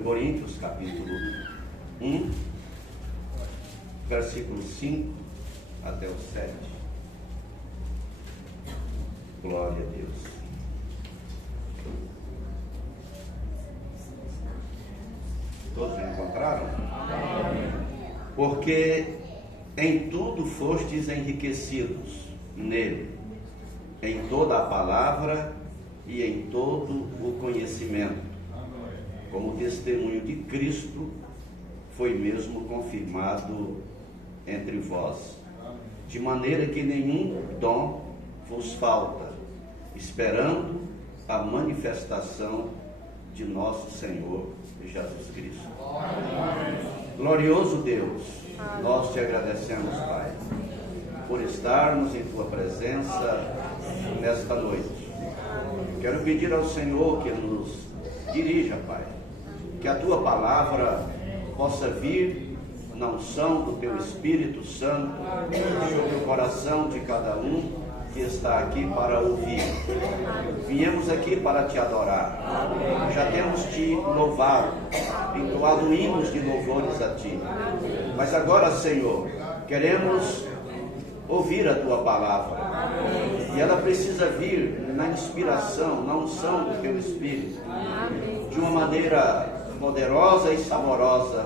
1 Coríntios, capítulo 1, versículo 5 até o 7. Glória a Deus. Todos já encontraram? Porque em tudo fostes enriquecidos nele, em toda a palavra e em todo o conhecimento, como o testemunho de Cristo foi mesmo confirmado entre vós, de maneira que nenhum dom vos falta, esperando a manifestação de nosso Senhor Jesus Cristo. Glorioso Deus, nós te agradecemos, Pai, por estarmos em tua presença nesta noite. Quero pedir ao Senhor que nos dirija, Pai, que a tua palavra possa vir na unção do teu Espírito Santo sobre o coração de cada um que está aqui para ouvir. Viemos aqui para te adorar. Já temos te louvado, entoado hinos de louvores a ti. Mas agora, Senhor, queremos ouvir a tua palavra. E ela precisa vir na inspiração, na unção do teu Espírito, de uma maneira poderosa e saborosa,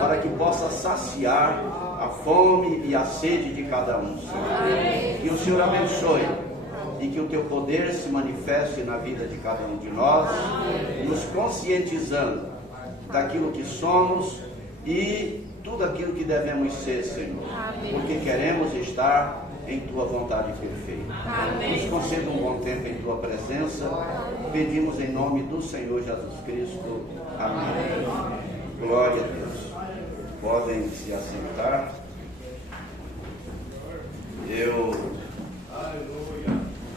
para que possa saciar a fome e a sede de cada um, Senhor. Que o Senhor abençoe e que o teu poder se manifeste na vida de cada um de nós, nos conscientizando daquilo que somos e tudo aquilo que devemos ser, Senhor, porque queremos estar em tua vontade perfeita. Nos conceda um bom tempo em tua presença. Pedimos em nome do Senhor Jesus Cristo. Amém. Glória a Deus. Podem se assentar. Eu,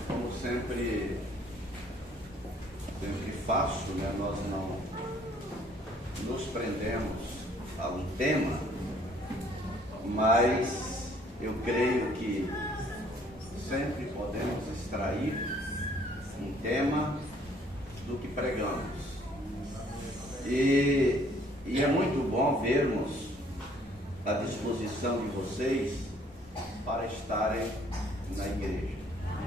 como sempre faço, nós não nos prendemos a um tema, mas eu creio que sempre podemos extrair um tema do que pregamos. E é muito bom vermos a disposição de vocês para estarem na igreja.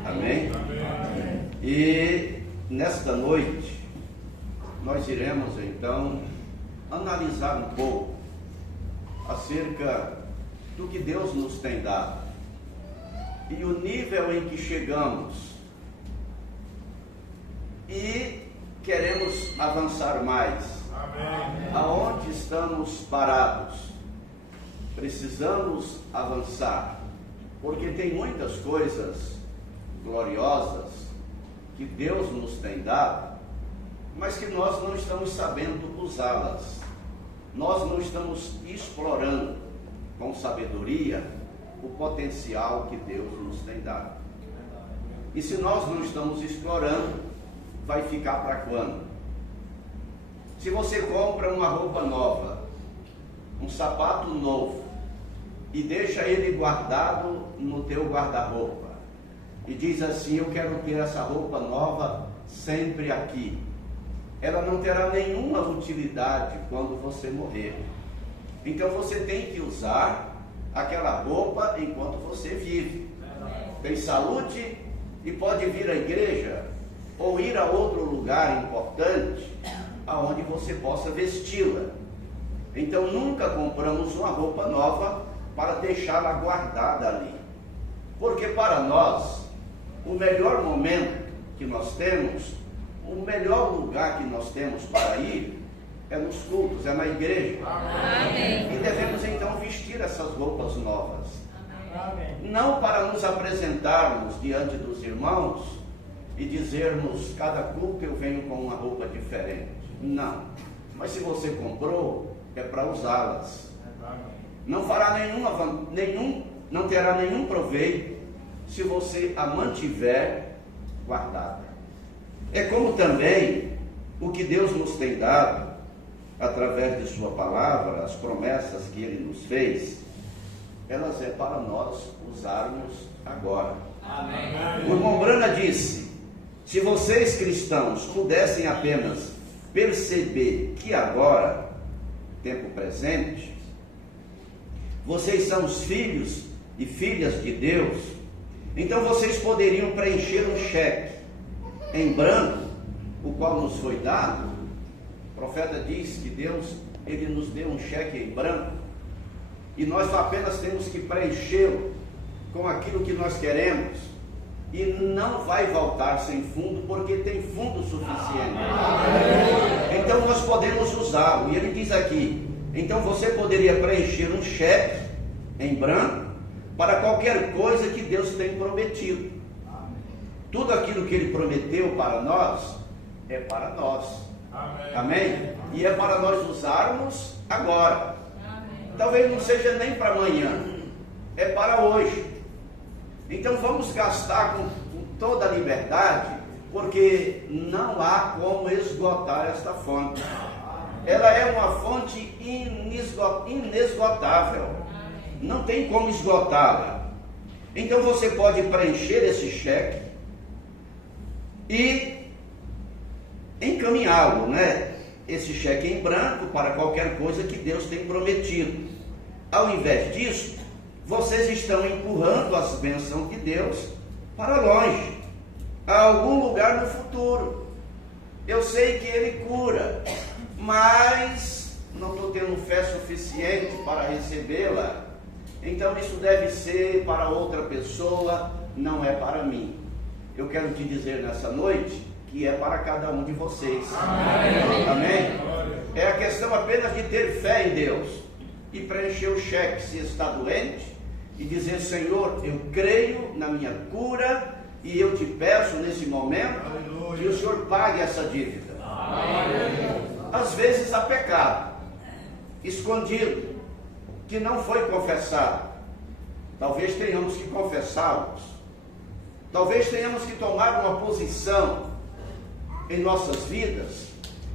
Amém? Amém. E nesta noite nós iremos então analisar um pouco acerca do que Deus nos tem dado e o nível em que chegamos, e queremos avançar mais. Amém. Aonde estamos parados? Precisamos avançar, porque tem muitas coisas gloriosas que Deus nos tem dado, mas que nós não estamos sabendo usá-las. Nós não estamos explorando com sabedoria o potencial que Deus nos tem dado. E se nós não estamos explorando, vai ficar para quando? Se você compra uma roupa nova, um sapato novo, e deixa ele guardado no teu guarda-roupa, e diz assim: eu quero ter essa roupa nova sempre aqui, ela não terá nenhuma utilidade quando você morrer. Então você tem que usar aquela roupa enquanto você vive, tem saúde e pode vir à igreja ou ir a outro lugar importante aonde você possa vesti-la. Então nunca compramos uma roupa nova para deixá-la guardada ali, porque para nós o melhor momento que nós temos, o melhor lugar que nós temos para ir é nos cultos, é na igreja. Amém. E devemos então vestir essas roupas novas. Amém. Não para nos apresentarmos diante dos irmãos e dizermos: cada culto eu venho com uma roupa diferente. Não. Mas se você comprou, é para usá-las. Não fará não terá nenhum proveito se você a mantiver guardada. É como também o que Deus nos tem dado através de sua palavra, as promessas que Ele nos fez, elas é para nós usarmos agora. Amém. O irmão Brana disse: se vocês cristãos pudessem apenas perceber que agora, tempo presente, vocês são os filhos e filhas de Deus, então vocês poderiam preencher um cheque em branco, o qual nos foi dado. O profeta diz que Deus, ele nos deu um cheque em branco, e nós apenas temos que preenchê-lo com aquilo que nós queremos, e não vai voltar sem fundo, porque tem fundo suficiente. Então nós podemos usá-lo. E ele diz aqui, então você poderia preencher um cheque em branco para qualquer coisa que Deus tem prometido. Tudo aquilo que ele prometeu para nós é para nós. Amém? E é para nós usarmos agora. Talvez não seja nem para amanhã, é para hoje. Então vamos gastar com toda a liberdade, porque não há como esgotar esta fonte. Ela é uma fonte inesgotável. Não tem como esgotá-la. Então você pode preencher esse cheque e encaminhá-lo, né? Esse cheque em branco para qualquer coisa que Deus tem prometido. Ao invés disso, vocês estão empurrando as bênçãos de Deus para longe, a algum lugar no futuro. Eu sei que Ele cura, mas não estou tendo fé suficiente para recebê-la. Então isso deve ser para outra pessoa, não é para mim. Eu quero te dizer nessa noite que é para cada um de vocês. Amém? Amém? É a questão apenas de ter fé em Deus e preencher o cheque se está doente e dizer: Senhor, eu creio na minha cura e eu te peço nesse momento que o Senhor pague essa dívida. Às vezes há pecado escondido que não foi confessado. Talvez tenhamos que confessá-los. Talvez tenhamos que tomar uma posição em nossas vidas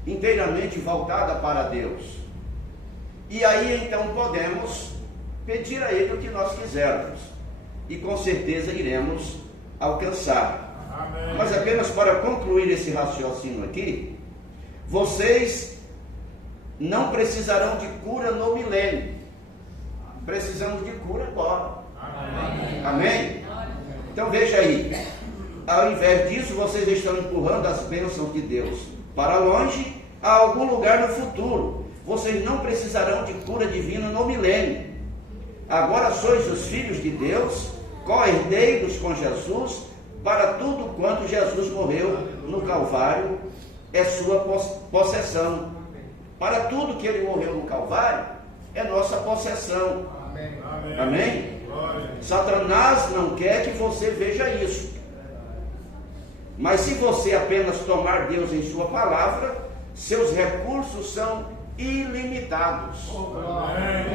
inteiramente voltada para Deus. E aí então podemos pedir a Ele o que nós quisermos, e com certeza iremos alcançar. Amém. Mas apenas para concluir esse raciocínio aqui, vocês não precisarão de cura no milênio. Precisamos de cura agora. Amém? Amém? Então veja aí, ao invés disso, vocês estão empurrando as bênçãos de Deus para longe, a algum lugar no futuro. Vocês não precisarão de cura divina no milênio. Agora sois os filhos de Deus, co-herdeiros com Jesus, para tudo quanto Jesus morreu no Calvário é sua possessão. Para tudo que Ele morreu no Calvário é nossa possessão. Amém? Amém? Satanás não quer que você veja isso. Mas se você apenas tomar Deus em sua palavra, seus recursos são ilimitados.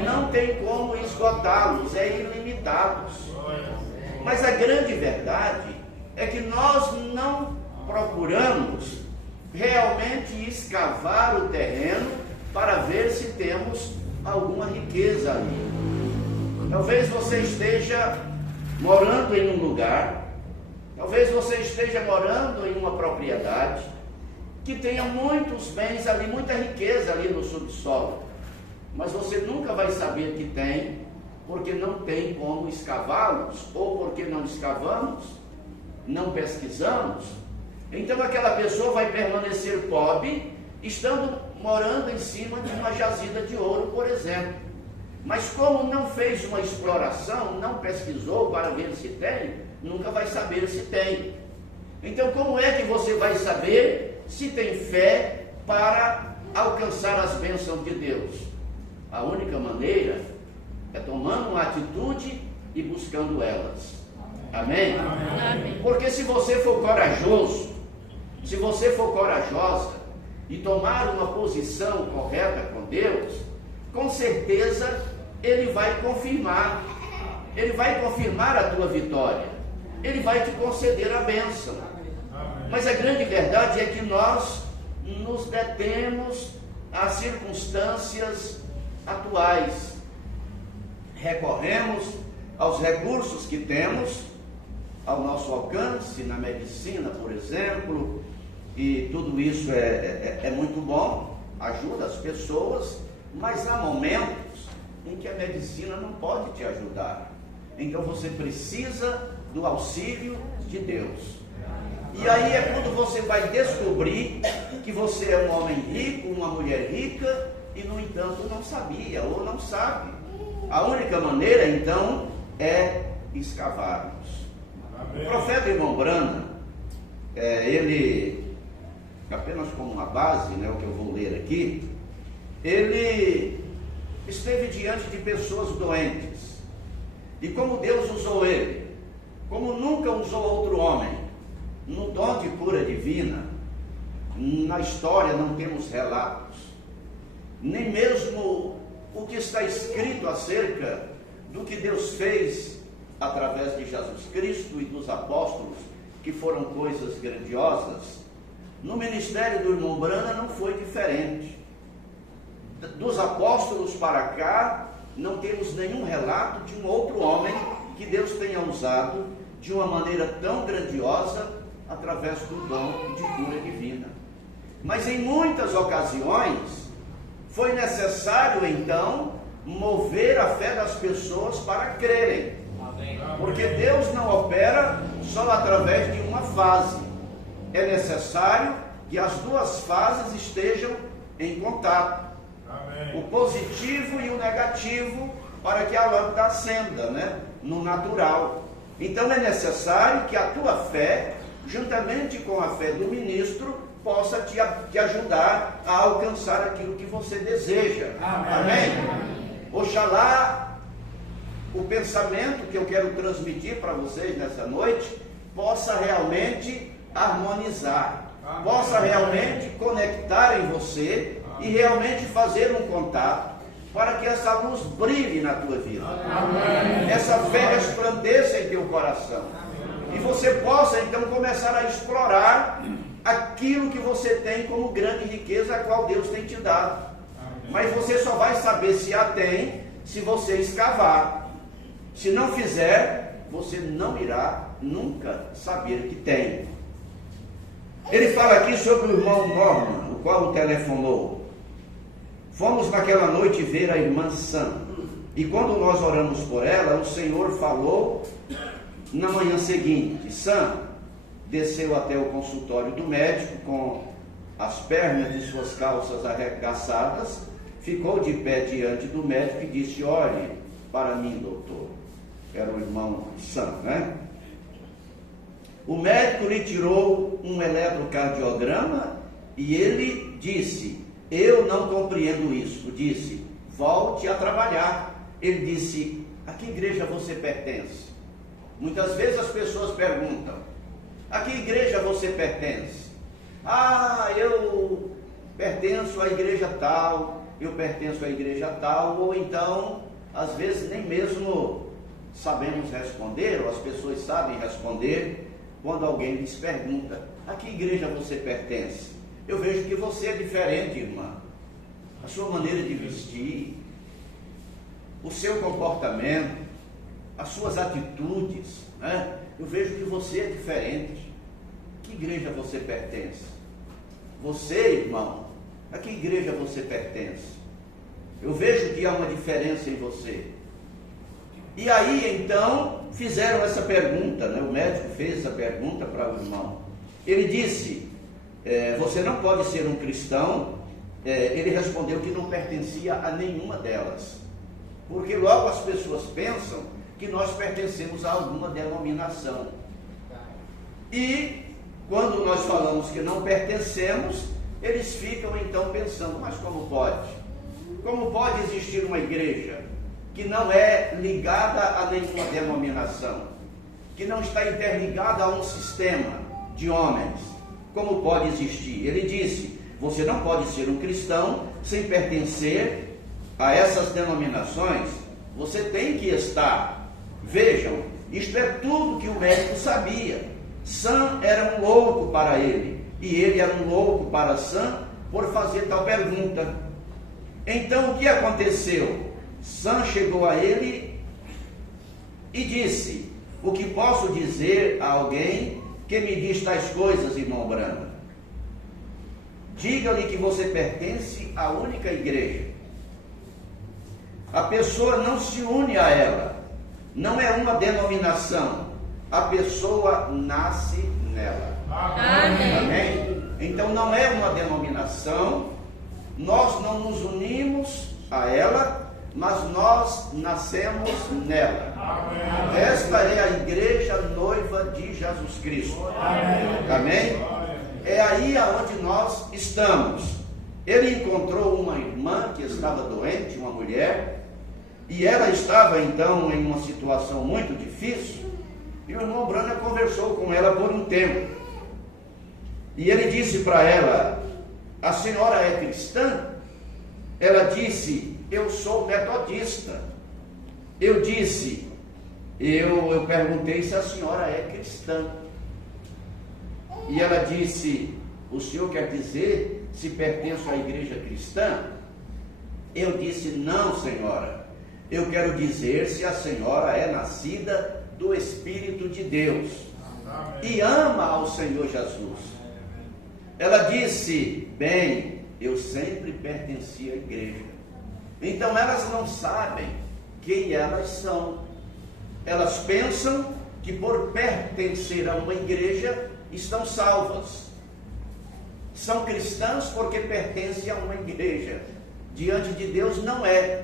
Não tem como esgotá-los, é ilimitados. Mas a grande verdade é que nós não procuramos realmente escavar o terreno para ver se temos alguma riqueza ali. Talvez você esteja morando em um lugar, talvez você esteja morando em uma propriedade que tenha muitos bens ali, muita riqueza ali no subsolo, mas você nunca vai saber que tem, porque não tem como escavá-los, ou porque não escavamos, não pesquisamos. Então aquela pessoa vai permanecer pobre, estando morando em cima de uma jazida de ouro, por exemplo. Mas como não fez uma exploração, não pesquisou para ver se tem, nunca vai saber se tem. Então como é que você vai saber se tem fé para alcançar as bênçãos de Deus? A única maneira é tomando uma atitude e buscando elas. Amém? Amém? Porque se você for corajoso, se você for corajosa e tomar uma posição correta com Deus, com certeza Ele vai confirmar. Ele vai confirmar a tua vitória. Ele vai te conceder a bênção. Mas a grande verdade é que nós nos detemos às circunstâncias atuais. Recorremos aos recursos que temos ao nosso alcance, na medicina, por exemplo, e tudo isso é muito bom, ajuda as pessoas, mas há momentos em que a medicina não pode te ajudar. Então você precisa do auxílio de Deus. E aí é quando você vai descobrir que você é um homem rico, uma mulher rica, e no entanto não sabia ou não sabe. A única maneira então é escavarmos. O profeta irmão Branham, ele, apenas como uma base, o que eu vou ler aqui, ele esteve diante de pessoas doentes. E como Deus usou ele, como nunca usou outro homem, no dom de cura divina, na história não temos relatos, nem mesmo o que está escrito acerca do que Deus fez através de Jesus Cristo e dos apóstolos, que foram coisas grandiosas. No ministério do irmão Branham não foi diferente. Dos apóstolos para cá, não temos nenhum relato de um outro homem que Deus tenha usado de uma maneira tão grandiosa através do dom de cura divina. Mas em muitas ocasiões foi necessário então mover a fé das pessoas para crerem. Porque Deus não opera só através de uma fase. É necessário que as duas fases estejam em contato. O positivo e o negativo, para que a lâmpada acenda, no natural. Então é necessário que a tua fé, juntamente com a fé do ministro, possa te ajudar a alcançar aquilo que você deseja. Amém? Oxalá o pensamento que eu quero transmitir para vocês nessa noite possa realmente harmonizar, possa realmente conectar em você e realmente fazer um contato para que essa luz brilhe na tua vida. Essa fé resplandeça em teu coração. E você possa então começar a explorar aquilo que você tem como grande riqueza, a qual Deus tem te dado. Mas você só vai saber se a tem se você escavar. Se não fizer, você não irá nunca saber que tem. Ele fala aqui sobre o irmão Norman, o qual o telefonou. Fomos naquela noite ver a irmã Sam. E quando nós oramos por ela, o Senhor falou na manhã seguinte. Sam desceu até o consultório do médico com as pernas de suas calças arregaçadas, ficou de pé diante do médico e disse: olhe para mim, doutor. Era o irmão Sam, O médico lhe tirou um eletrocardiograma e ele disse: eu não compreendo isso. Disse: volte a trabalhar. Ele disse: a que igreja você pertence? Muitas vezes as pessoas perguntam: a que igreja você pertence? Eu pertenço à igreja tal, eu pertenço à igreja tal. Ou então, às vezes nem mesmo sabemos responder, ou as pessoas sabem responder, quando alguém lhes pergunta: a que igreja você pertence? Eu vejo que você é diferente, irmã. A sua maneira de vestir, o seu comportamento, as suas atitudes, eu vejo que você é diferente. Que igreja você pertence? Você, irmão, a que igreja você pertence? Eu vejo que há uma diferença em você. E aí, então, fizeram essa pergunta, O médico fez essa pergunta para o irmão. Ele disse: você não pode ser um cristão. Ele respondeu que não pertencia a nenhuma delas. Porque logo as pessoas pensam que nós pertencemos a alguma denominação. E quando nós falamos que não pertencemos, eles ficam então pensando: mas como pode? Como pode existir uma igreja que não é ligada a nenhuma denominação, que não está interligada a um sistema de homens? Como pode existir? Ele disse: você não pode ser um cristão sem pertencer a essas denominações. Você tem que estar. Vejam, isto é tudo que o médico sabia. Sam era um louco para ele, e ele era um louco para Sam por fazer tal pergunta. Então o que aconteceu? Sam chegou a ele e disse: o que posso dizer a alguém que me diz tais coisas, irmão Branham? Diga-lhe que você pertence à única igreja. A pessoa não se une a ela. Não é uma denominação. A pessoa nasce nela. Amém. Amém? Então não é uma denominação. Nós não nos unimos a ela, mas nós nascemos nela. Amém. Esta é a igreja noiva de Jesus Cristo. Amém? Amém? É aí aonde nós estamos. Ele encontrou uma irmã que estava doente, uma mulher, e ela estava então em uma situação muito difícil, e o irmão Branham conversou com ela por um tempo. E ele disse para ela: a senhora é cristã? Ela disse: eu sou metodista. Eu disse, eu perguntei se a senhora é cristã. E ela disse: o senhor quer dizer se pertenço à igreja cristã? Eu disse: não, senhora. Eu quero dizer se a senhora é nascida do Espírito de Deus e ama ao Senhor Jesus. Ela disse: bem, eu sempre pertenci à igreja. Então elas não sabem quem elas são. Elas pensam que por pertencer a uma igreja estão salvas. São cristãs porque pertencem a uma igreja. Diante de Deus não é.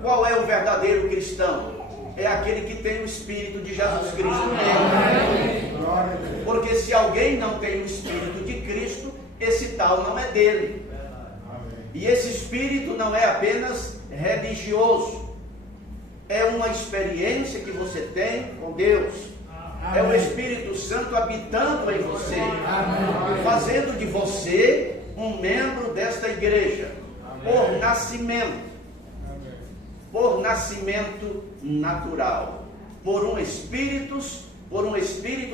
Qual é o verdadeiro cristão? É aquele que tem o Espírito de Jesus Cristo nele. Porque se alguém não tem o Espírito de Cristo, esse tal não é dele. E esse Espírito não é apenas religioso. É uma experiência que você tem com Deus. É o Espírito Santo habitando em você, fazendo de você um membro desta igreja, por nascimento. Por nascimento natural. Por um Espírito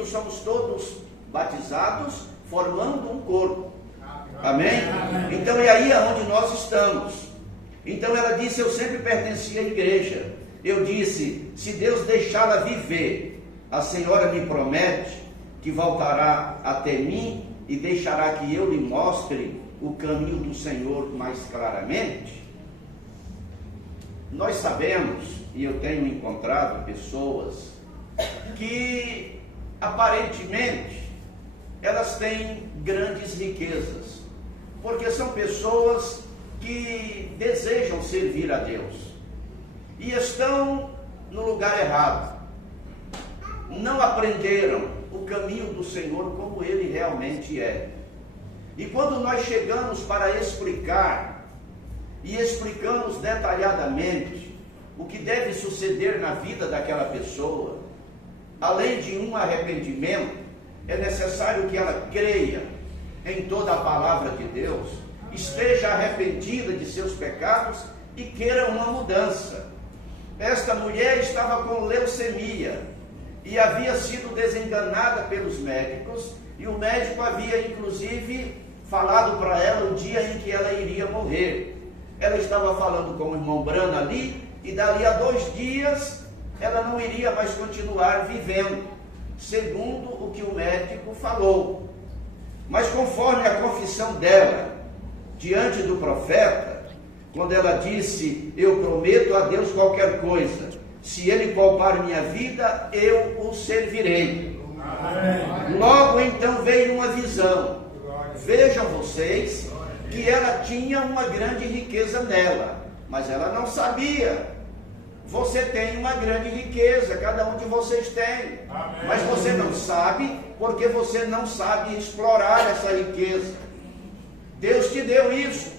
somos todos batizados, formando um corpo. Amém? Então é aí aonde nós estamos. Então ela disse: eu sempre pertenci à igreja. Eu disse: se Deus deixá-la viver, a senhora me promete que voltará até mim e deixará que eu lhe mostre o caminho do Senhor mais claramente? Nós sabemos, e eu tenho encontrado pessoas que aparentemente elas têm grandes riquezas, porque são pessoas que desejam servir a Deus e estão no lugar errado. Não aprenderam o caminho do Senhor como ele realmente é. E quando nós chegamos para explicar e explicamos detalhadamente o que deve suceder na vida daquela pessoa, além de um arrependimento, é necessário que ela creia em toda a palavra de Deus, esteja arrependida de seus pecados e queira uma mudança. Esta mulher estava com leucemia e havia sido desenganada pelos médicos, e o médico havia inclusive falado para ela o dia em que ela iria morrer. Ela estava falando com o irmão Branham ali, e dali a 2 dias ela não iria mais continuar vivendo, segundo o que o médico falou. Mas conforme a confissão dela diante do profeta, quando ela disse: eu prometo a Deus qualquer coisa, se ele poupar minha vida, eu o servirei. Amém. Logo então veio uma visão. Vejam vocês que ela tinha uma grande riqueza nela, mas ela não sabia. Você tem uma grande riqueza, cada um de vocês tem. Amém. Mas você não sabe, porque você não sabe explorar essa riqueza. Deus te deu isso.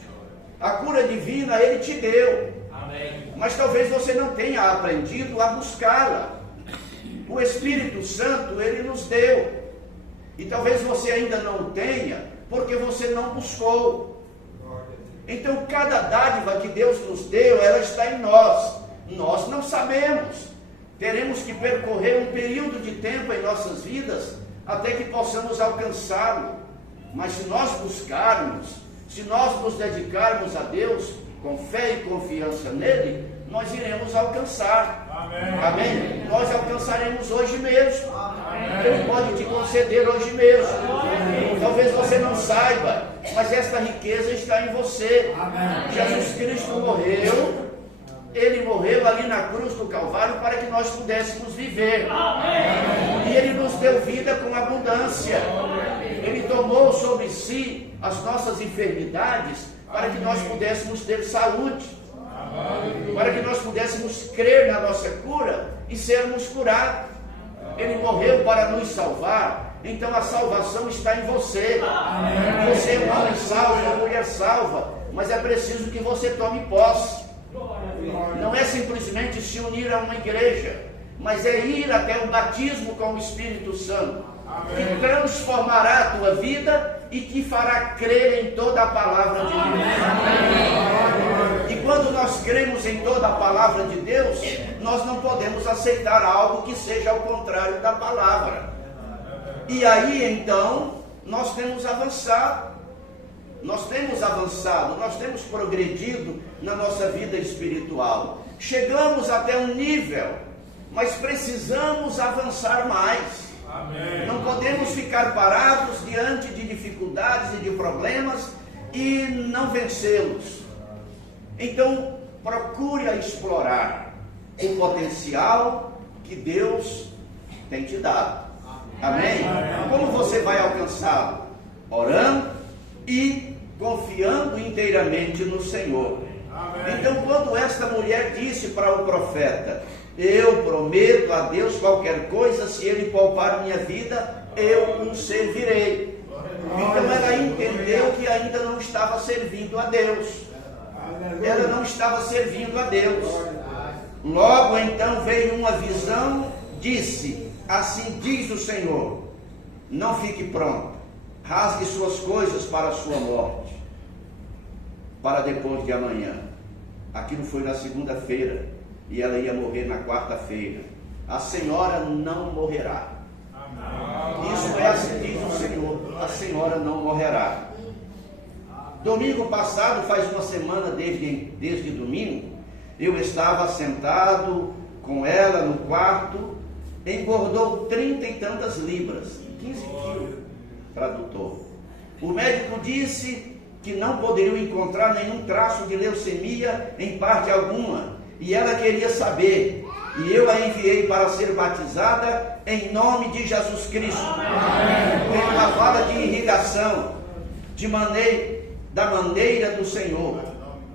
A cura divina Ele te deu. Amém. Mas talvez você não tenha aprendido a buscá-la. O Espírito Santo Ele nos deu. E talvez você ainda não tenha, porque você não buscou. Então cada dádiva que Deus nos deu, ela está em nós. Nós não sabemos. Teremos que percorrer um período de tempo em nossas vidas até que possamos alcançá-lo. Mas se nós buscarmos, se nós nos dedicarmos a Deus com fé e confiança nele, nós iremos alcançar. Amém. Amém? Nós alcançaremos hoje mesmo. Amém. Ele pode te conceder hoje mesmo. Amém. Talvez você não saiba mas esta riqueza está em você. Amém. Jesus Cristo morreu, Ele morreu ali na cruz do Calvário para que nós pudéssemos viver. Amém. E Ele nos deu vida com abundância. Ele tomou sobre si as nossas enfermidades para que nós pudéssemos ter saúde. Para que nós pudéssemos crer na nossa cura e sermos curados. Ele morreu para nos salvar. Então a salvação está em você. Você é um homem salvo, uma mulher salva, mas é preciso que você tome posse. Não é simplesmente se unir a uma igreja, mas é ir até o batismo com o Espírito Santo, que transformará a tua vida e te fará crer em toda a palavra de Deus. E quando nós cremos em toda a palavra de Deus, nós não podemos aceitar algo que seja ao contrário da palavra. E aí então nós temos avançado. Nós temos progredido na nossa vida espiritual. Chegamos até um nível, mas precisamos avançar mais. Amém. Não podemos ficar parados diante de dificuldades e de problemas e não vencê-los. Então, procure explorar o potencial que Deus tem te dado. Amém? Como você vai alcançá-lo? Orando e confiando inteiramente no Senhor. Amém. Então, quando esta mulher disse para o profeta: eu prometo a Deus qualquer coisa, se Ele poupar minha vida, eu o servirei. Então ela entendeu que ainda não estava servindo a Deus. Ela não estava servindo a Deus. Logo então veio uma visão, disse: assim diz o Senhor, não fique pronto, rasgue suas coisas para a sua morte, para depois de amanhã. Aquilo foi na segunda-feira e ela ia morrer na quarta-feira. A senhora não morrerá. Isso é assim diz o Senhor, a senhora não morrerá. Domingo passado, faz uma semana desde domingo, eu estava sentado com ela no quarto, engordou 30 e tantas libras, 15 quilos, tradutor. O médico disse que não poderiam encontrar nenhum traço de leucemia em parte alguma, e ela queria saber, e eu a enviei para ser batizada em nome de Jesus Cristo, em uma vala de irrigação, da maneira do Senhor.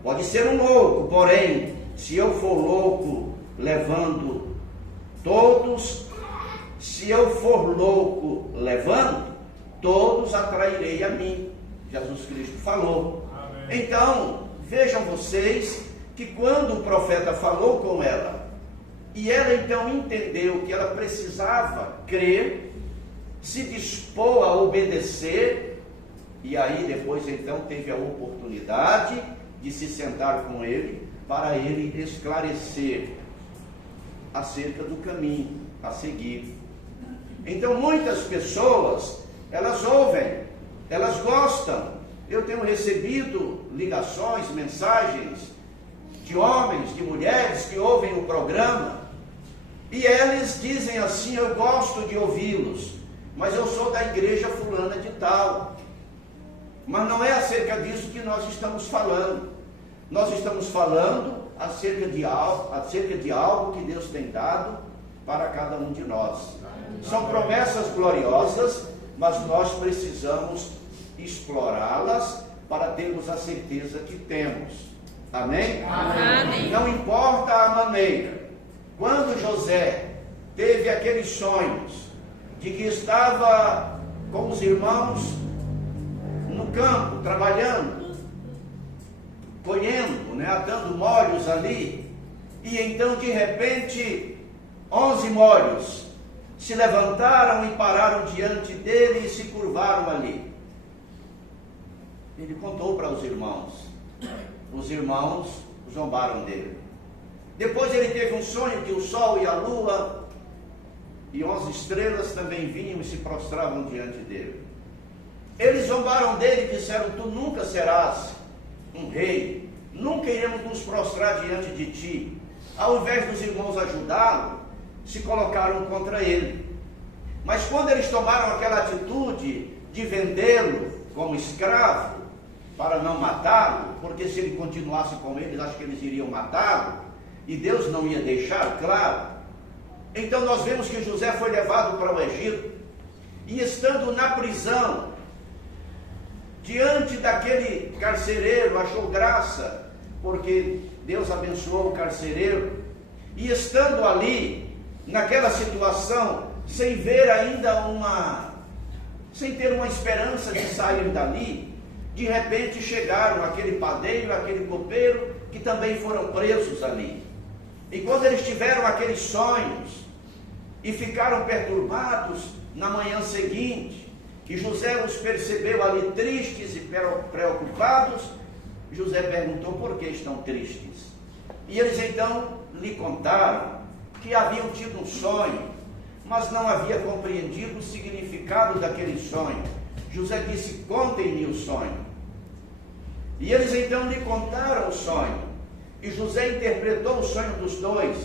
Pode ser um louco, porém, se eu for louco levando todos, todos atrairei a mim. Jesus Cristo falou. Amém. Então, vejam vocês que quando o profeta falou com ela, e ela então entendeu que ela precisava crer, se dispôs a obedecer, e aí depois então teve a oportunidade de se sentar com ele, para ele esclarecer acerca do caminho a seguir. Então muitas pessoas, elas ouvem, elas gostam. Eu tenho recebido ligações, mensagens de homens, de mulheres que ouvem o programa, e eles dizem assim: eu gosto de ouvi-los, mas eu sou da igreja fulana de tal. Mas não é acerca disso que nós estamos falando. Nós estamos falando acerca de algo que Deus tem dado para cada um de nós. São promessas gloriosas, mas nós precisamos explorá-las para termos a certeza que temos. Amém? Amém? Não importa a maneira. Quando José teve aqueles sonhos de que estava com os irmãos no campo, trabalhando, colhendo, atando molhos ali, e então de repente 11 molhos se levantaram e pararam diante dele e se curvaram ali. Ele contou para os irmãos zombaram dele. Depois ele teve um sonho que o sol e a lua e 11 estrelas também vinham e se prostravam diante dele. Eles zombaram dele e disseram: tu nunca serás um rei, nunca iremos nos prostrar diante de ti. Ao invés dos irmãos ajudá-lo, se colocaram contra ele. Mas quando eles tomaram aquela atitude de vendê-lo como escravo, para não matá-lo, porque se ele continuasse com eles, acho que eles iriam matá-lo, e Deus não ia deixar, claro. Então nós vemos que José foi levado para o Egito, e estando na prisão, diante daquele carcereiro, achou graça, porque Deus abençoou o carcereiro, e estando ali, naquela situação, sem ver ainda sem ter uma esperança de sair dali, de repente chegaram aquele padeiro, aquele copeiro, que também foram presos ali. E quando eles tiveram aqueles sonhos, e ficaram perturbados na manhã seguinte, que José os percebeu ali tristes e preocupados, José perguntou por que estão tristes. E eles então lhe contaram que haviam tido um sonho, mas não havia compreendido o significado daquele sonho. José disse: contem-me o sonho. E eles então lhe contaram o sonho, e José interpretou o sonho dos dois,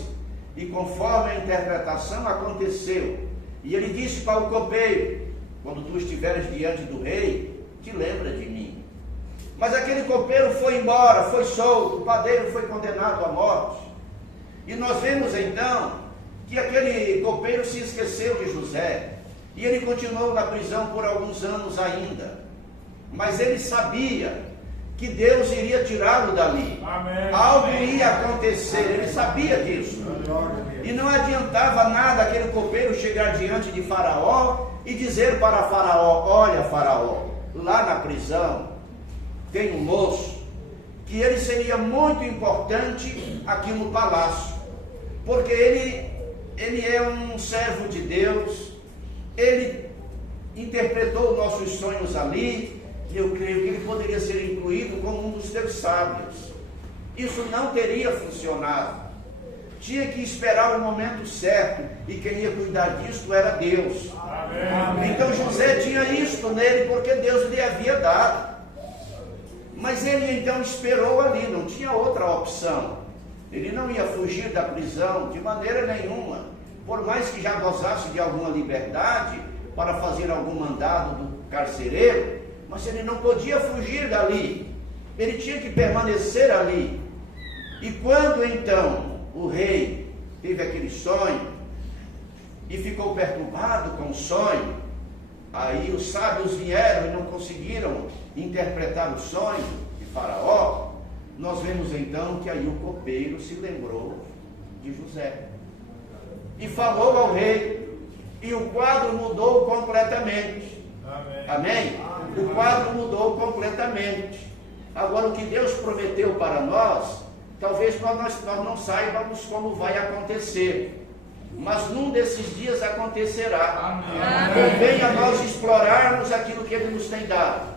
e conforme a interpretação aconteceu. E ele disse para o copeiro: quando tu estiveres diante do rei, te lembra de mim. Mas aquele copeiro foi embora, foi solto, o padeiro foi condenado à morte. E nós vemos então que aquele copeiro se esqueceu de José, e ele continuou na prisão por alguns anos ainda, mas ele sabia que Deus iria tirá-lo dali. Amém. Algo ia acontecer, ele sabia disso. E não adiantava nada aquele copeiro chegar diante de Faraó e dizer para Faraó: olha, Faraó, lá na prisão tem um moço que ele seria muito importante aqui no palácio, porque ele é um servo de Deus, ele interpretou nossos sonhos ali, e eu creio que ele poderia ser incluído como um dos teus sábios. Isso não teria funcionado. Tinha que esperar o momento certo, e quem ia cuidar disso era Deus. Amém. Então José tinha isto nele, porque Deus lhe havia dado. Mas ele então esperou ali, não tinha outra opção. Ele não ia fugir da prisão de maneira nenhuma, por mais que já gozasse de alguma liberdade para fazer algum mandado do carcereiro, mas ele não podia fugir dali, ele tinha que permanecer ali. E quando então o rei teve aquele sonho e ficou perturbado com o sonho, aí os sábios vieram e não conseguiram interpretar o sonho de Faraó. Nós vemos então que aí o copeiro se lembrou de José e falou ao rei, e o quadro mudou completamente. Amém? O quadro mudou completamente. Agora, o que Deus prometeu para nós, talvez nós não saibamos como vai acontecer, mas num desses dias acontecerá. Convém a nós explorarmos aquilo que Ele nos tem dado.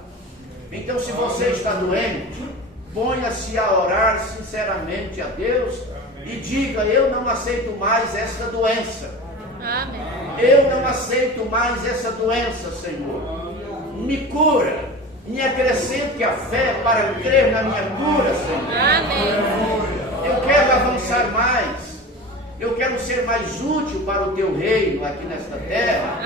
Então, se você está doente, ponha-se a orar sinceramente a Deus e diga: eu não aceito mais esta doença. Eu não aceito mais essa doença, Senhor. Me cura, me acrescente a fé para crer na minha cura, Senhor. Eu quero avançar mais. Eu quero ser mais útil para o teu reino aqui nesta terra.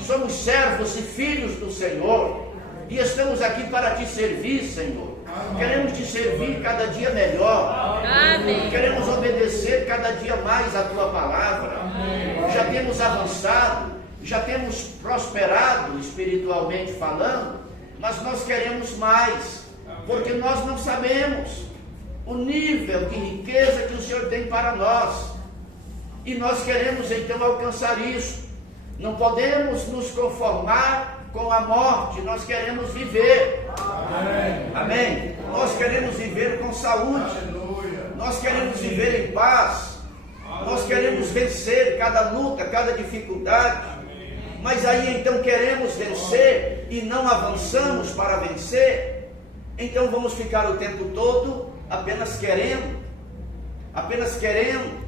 Somos servos e filhos do Senhor, e estamos aqui para te servir, Senhor. Queremos te servir cada dia melhor. Queremos obedecer cada dia mais a tua palavra. Já temos avançado, já temos prosperado espiritualmente falando, mas nós queremos mais, porque nós não sabemos o nível de riqueza que o Senhor tem para nós, e nós queremos então alcançar isso. Não podemos nos conformar com a morte, nós queremos viver. Amém. Nós queremos viver com saúde. Nós queremos viver em paz. Nós queremos vencer cada luta, cada dificuldade. Mas aí então queremos vencer e não avançamos para vencer. Então vamos ficar o tempo todo apenas querendo. Apenas querendo.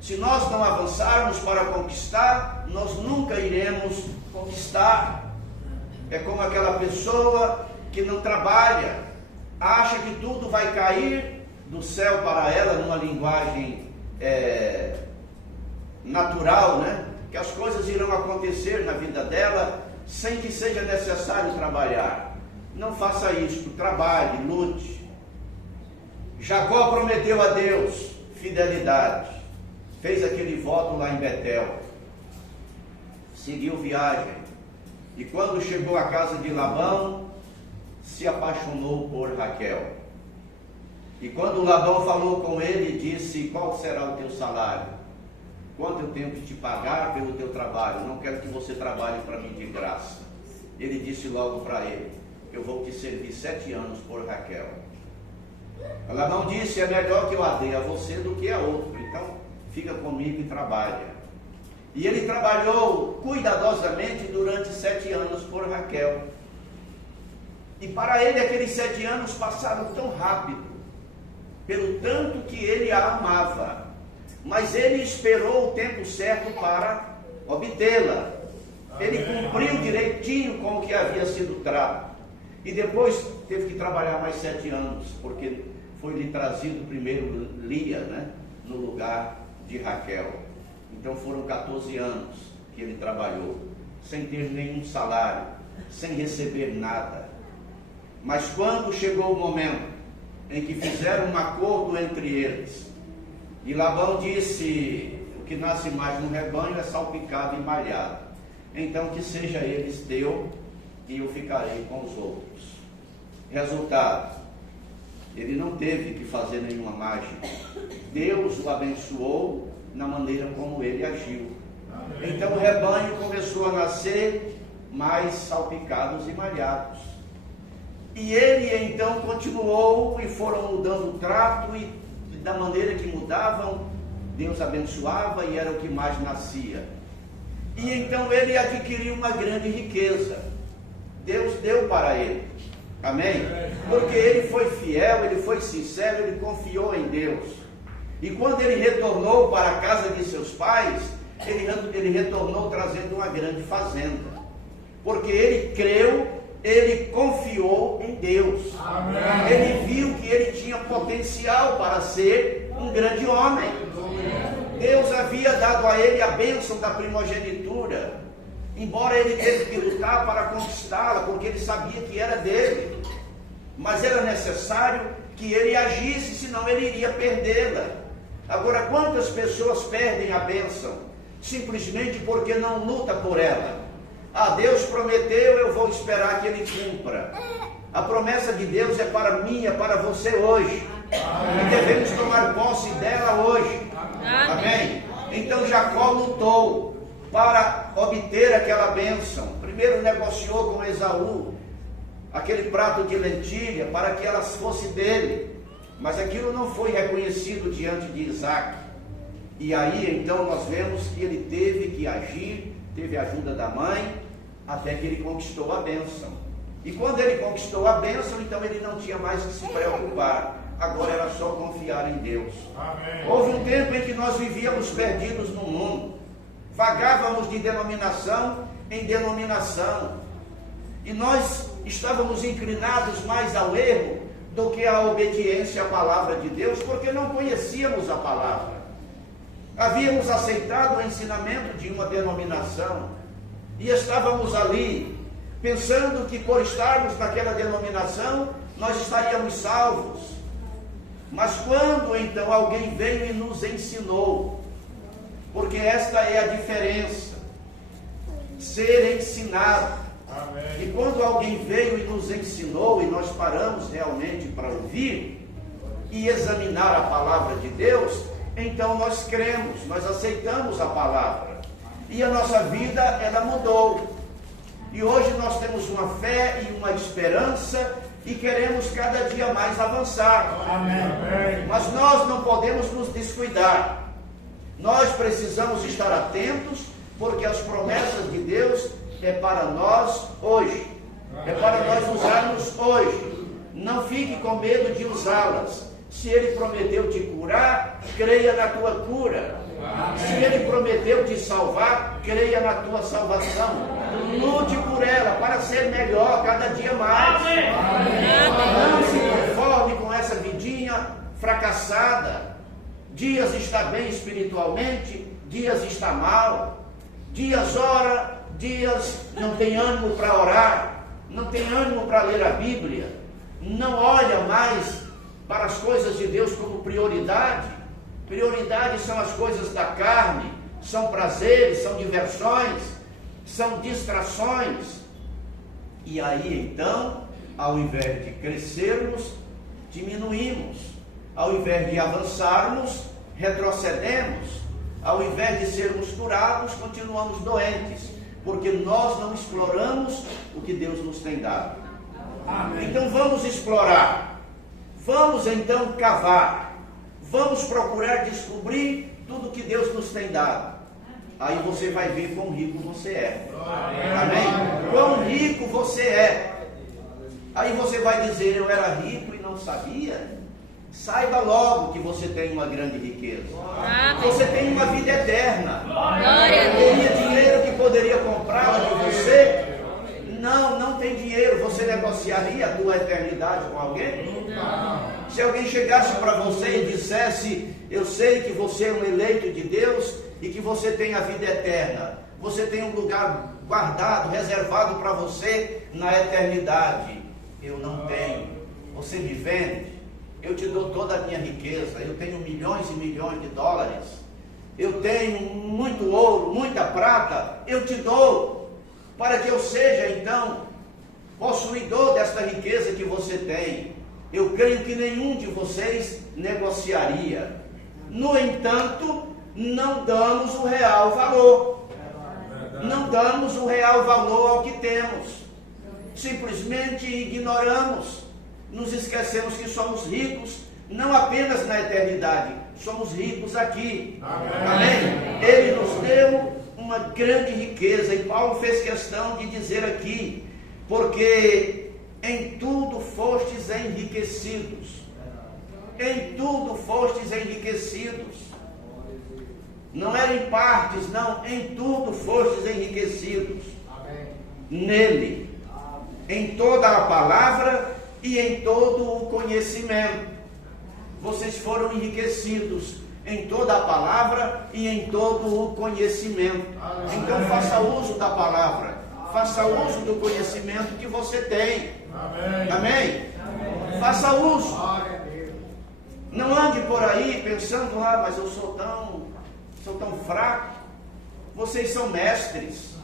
Se nós não avançarmos para conquistar, nós nunca iremos conquistar. É como aquela pessoa que não trabalha, acha que tudo vai cair do céu para ela, numa linguagem natural, né? Que as coisas irão acontecer na vida dela sem que seja necessário trabalhar. não faça isto, trabalhe, lute. Jacó prometeu a Deus fidelidade, fez aquele voto lá em Betel, seguiu viagem, e quando chegou à casa de Labão, se apaixonou por Raquel. E quando Labão falou com ele, disse: qual será o teu salário? Quanto eu tenho que te pagar pelo teu trabalho? Não quero que você trabalhe para mim de graça. Ele disse logo para ele: eu vou te servir 7 anos por Raquel. Labão disse: é melhor que eu a dê a você do que a outro, então fica comigo e trabalha. E ele trabalhou cuidadosamente durante 7 anos por Raquel. E para ele aqueles 7 anos passaram tão rápido, pelo tanto que ele a amava. Mas ele esperou o tempo certo para obtê-la. Ele cumpriu direitinho com o que havia sido trato. E depois teve que trabalhar mais 7 anos, porque foi-lhe trazido primeiro Lia, né, no lugar de Raquel. Então foram 14 anos que ele trabalhou, sem ter nenhum salário, sem receber nada. Mas quando chegou o momento em que fizeram um acordo entre eles, e Labão disse: o que nasce mais no rebanho é salpicado e malhado, então que seja eles teu, e eu ficarei com os outros. Resultado: ele não teve que fazer nenhuma mágica. Deus o abençoou na maneira como ele agiu. Então o rebanho começou a nascer mais salpicados e malhados. E ele então continuou, e foram mudando o trato, e da maneira que mudavam, Deus abençoava e era o que mais nascia. E então ele adquiriu uma grande riqueza. Deus deu para ele. Amém? Porque ele foi fiel, ele foi sincero, ele confiou em Deus. E quando ele retornou para a casa de seus pais, ele retornou trazendo uma grande fazenda. Porque ele creu, ele confiou em Deus. Amém. Ele viu que ele tinha potencial para ser um grande homem. Deus havia dado a ele a bênção da primogenitura, embora ele teve que lutar para conquistá-la, porque ele sabia que era dele. Mas era necessário que ele agisse, senão ele iria perdê-la. Agora, quantas pessoas perdem a bênção simplesmente porque não luta por ela? Ah, Deus prometeu, eu vou esperar que ele cumpra. A promessa de Deus é para mim, é para você hoje. Amém. E devemos tomar posse dela hoje. Amém? Então Jacó lutou para obter aquela bênção. Primeiro negociou com Esaú aquele prato de lentilha para que elas fossem dele. Mas aquilo não foi reconhecido diante de Isaac. E aí então nós vemos que ele teve que agir, teve a ajuda da mãe, até que ele conquistou a bênção. E quando ele conquistou a bênção, então ele não tinha mais que se preocupar. Agora era só confiar em Deus. Amém. Houve um tempo em que nós vivíamos perdidos no mundo. Vagávamos de denominação em denominação. E nós estávamos inclinados mais ao erro do que à obediência à palavra de Deus, porque não conhecíamos a palavra. Havíamos aceitado o ensinamento de uma denominação e estávamos ali pensando que por estarmos naquela denominação nós estaríamos salvos. Mas quando então alguém veio e nos ensinou, porque esta é a diferença, ser ensinado. Amém. E quando alguém veio e nos ensinou, e nós paramos realmente para ouvir e examinar a palavra de Deus, então nós cremos, nós aceitamos a palavra. E a nossa vida, ela mudou. E hoje nós temos uma fé e uma esperança e queremos cada dia mais avançar. Amém. Mas nós não podemos nos descuidar. Nós precisamos estar atentos, porque as promessas de Deus é para nós hoje. É para nós usarmos hoje. Não fique com medo de usá-las. Se Ele prometeu te curar, creia na tua cura. Se Ele prometeu te salvar, creia na tua salvação. Lute por ela para ser melhor cada dia mais. Não se conforme com essa vidinha fracassada. Dias está bem espiritualmente, dias está mal. Dias ora, dias não tem ânimo para orar. não tem ânimo para ler a Bíblia, não olha mais para as coisas de Deus como prioridade. Prioridade são as coisas da carne, são prazeres, são diversões, são distrações. E aí então, ao invés de crescermos, diminuímos. Ao invés de avançarmos, retrocedemos. Ao invés de sermos curados, continuamos doentes, porque nós não exploramos o que Deus nos tem dado. Amém. Então vamos explorar, vamos então cavar, vamos procurar descobrir tudo que Deus nos tem dado. Aí você vai ver quão rico você é. Amém? Quão rico você é. Aí você vai dizer, eu era rico e não sabia. Saiba logo que você tem uma grande riqueza. Você tem uma vida eterna. Teria dinheiro que poderia comprá-la de você? Não tem dinheiro. Você negociaria a tua eternidade com alguém? Não. Se alguém chegasse para você e dissesse, eu sei que você é um eleito de Deus e que você tem a vida eterna, você tem um lugar guardado, reservado para você na eternidade. Eu não tenho. Você me vende? Eu te dou toda a minha riqueza, eu tenho milhões e milhões de dólares, eu tenho muito ouro, muita prata, eu te dou, para que eu seja então possuidor desta riqueza que você tem. Eu creio que nenhum de vocês negociaria. No entanto, não damos o real valor, não damos o real valor ao que temos, simplesmente ignoramos. Nos esquecemos que somos ricos, não apenas na eternidade, somos ricos aqui. Amém? Ele nos deu uma grande riqueza, e Paulo fez questão de dizer aqui, porque em tudo fostes enriquecidos. Em tudo fostes enriquecidos. Não era em partes, não, em tudo fostes enriquecidos. Nele, em toda a palavra e em todo o conhecimento. Vocês foram enriquecidos em toda a palavra e em todo o conhecimento. Então faça uso da palavra, faça uso do conhecimento que você tem. Amém? Faça uso. Não ande por aí pensando, mas eu sou tão fraco. Vocês são mestres,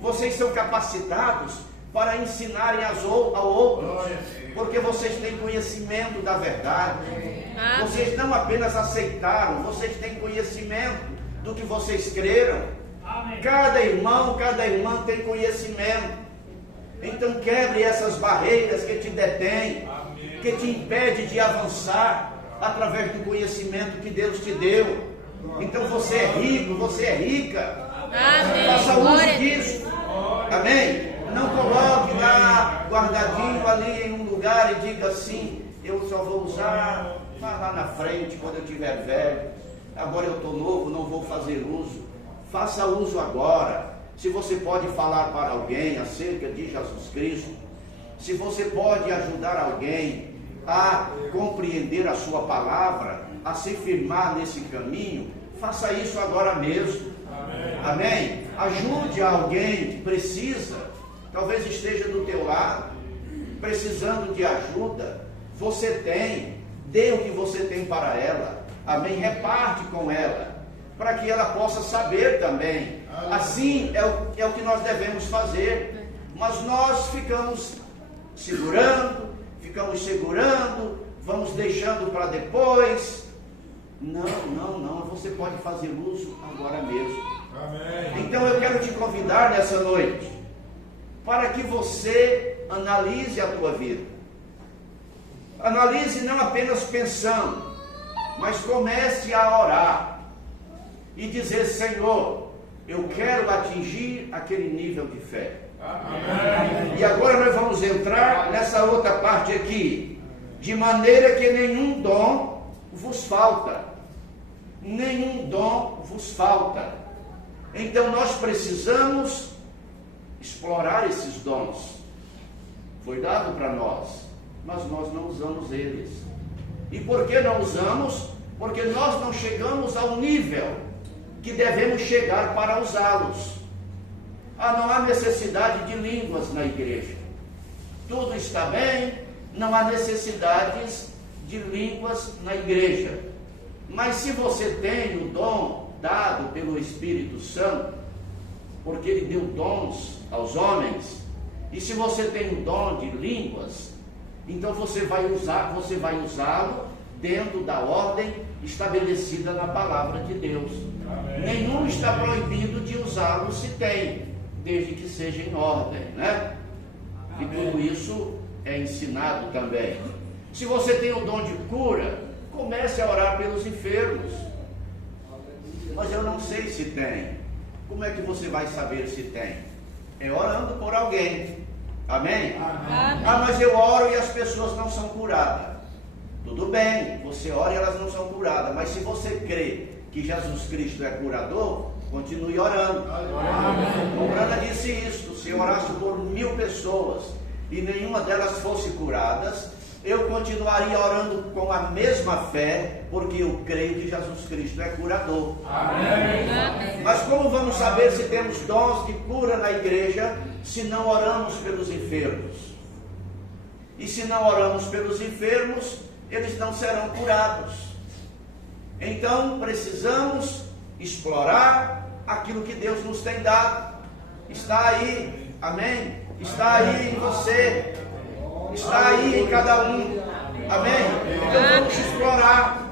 vocês são capacitados para ensinarem a outros, porque vocês têm conhecimento da verdade. Vocês não apenas aceitaram, vocês têm conhecimento do que vocês creram. Cada irmão, cada irmã tem conhecimento. Então quebre essas barreiras que te detêm, que te impede de avançar através do conhecimento que Deus te deu. Então você é rico, você é rica. Faça uso disso. Amém? Não coloque lá guardadinho ali em um lugar e diga assim, eu só vou usar lá na frente quando eu estiver velho. Agora eu estou novo, não vou fazer uso. Faça uso agora. Se você pode falar para alguém acerca de Jesus Cristo, se você pode ajudar alguém a compreender a sua palavra, a se firmar nesse caminho, faça isso agora mesmo. Amém? Ajude alguém que precisa. Talvez esteja do teu lado, precisando de ajuda. Você tem, dê o que você tem para ela. Amém? Reparte com ela, para que ela possa saber também. Assim é o que nós devemos fazer. Mas nós ficamos segurando, vamos deixando para depois. Não. Você pode fazer uso agora mesmo. Amém. Então eu quero te convidar nessa noite, para que você analise a tua vida. Analise não apenas pensando, mas comece a orar e dizer, Senhor, eu quero atingir aquele nível de fé. Amém. E agora nós vamos entrar nessa outra parte aqui, de maneira que nenhum dom vos falta. Nenhum dom vos falta. Então nós precisamos explorar esses dons. Foi dado para nós, mas nós não usamos eles. E por que não usamos? Porque nós não chegamos ao nível que devemos chegar para usá-los. Não há necessidade de línguas na igreja. tudo está bem, não há necessidades de línguas na igreja. Mas se você tem o dom dado pelo Espírito Santo, porque ele deu dons aos homens, e se você tem o dom de línguas, então você vai usá-lo dentro da ordem estabelecida na palavra de Deus. Amém. Nenhum está proibido de usá-lo se tem, desde que seja em ordem, né? E tudo isso é ensinado também. Se você tem o dom de cura, comece a orar pelos enfermos. Mas eu não sei se tem. Como é que você vai saber se tem? É orando por alguém. Amém? Amém. Ah, mas eu oro e as pessoas não são curadas. Tudo bem, você ora e elas não são curadas. Mas se você crê que Jesus Cristo é curador, continue orando. O Brana disse isso: se eu orasse por 1000 pessoas e nenhuma delas fosse curadas, eu continuaria orando com a mesma fé, porque eu creio que Jesus Cristo é curador. Amém. Mas como vamos saber se temos dons de cura na igreja, se não oramos pelos enfermos? E se não oramos pelos enfermos, eles não serão curados. Então precisamos explorar aquilo que Deus nos tem dado. Está aí, amém? Está aí em você, está aí em cada um, amém? Então vamos explorar,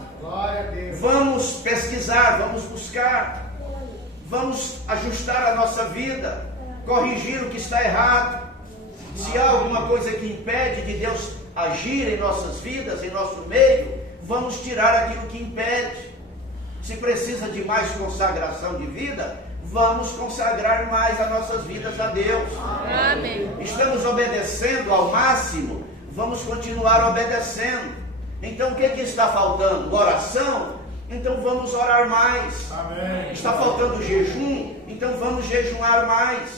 vamos pesquisar, vamos buscar, vamos ajustar a nossa vida, corrigir o que está errado. Se há alguma coisa que impede de Deus agir em nossas vidas, em nosso meio, vamos tirar aquilo que impede. Se precisa de mais consagração de vida, vamos consagrar mais as nossas vidas a Deus. Amém. Estamos obedecendo ao máximo, vamos continuar obedecendo. Então o que está faltando? Oração? Então vamos orar mais. Amém. Está faltando jejum? Então vamos jejuar mais,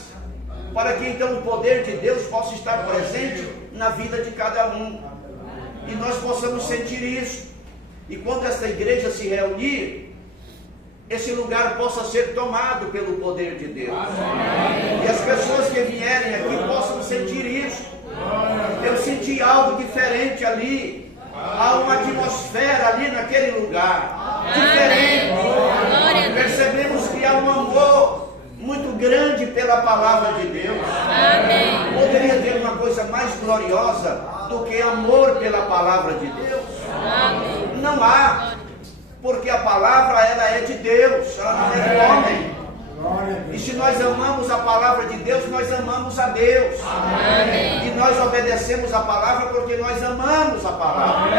para que então o poder de Deus possa estar presente na vida de cada um, e nós possamos sentir isso. E quando esta igreja se reunir, esse lugar possa ser tomado pelo poder de Deus. Amém. E as pessoas que vierem aqui possam sentir isso. Eu senti algo diferente ali. Há uma atmosfera ali naquele lugar. Diferente. Percebemos que há um amor muito grande pela palavra de Deus. Amém. Poderia ter uma coisa mais gloriosa do que amor pela palavra de Deus? Amém. Não há. Porque a palavra, ela é de Deus, ela não é do homem. E se nós amamos a palavra de Deus, nós amamos a Deus. Amém. E nós obedecemos a palavra porque nós amamos a palavra.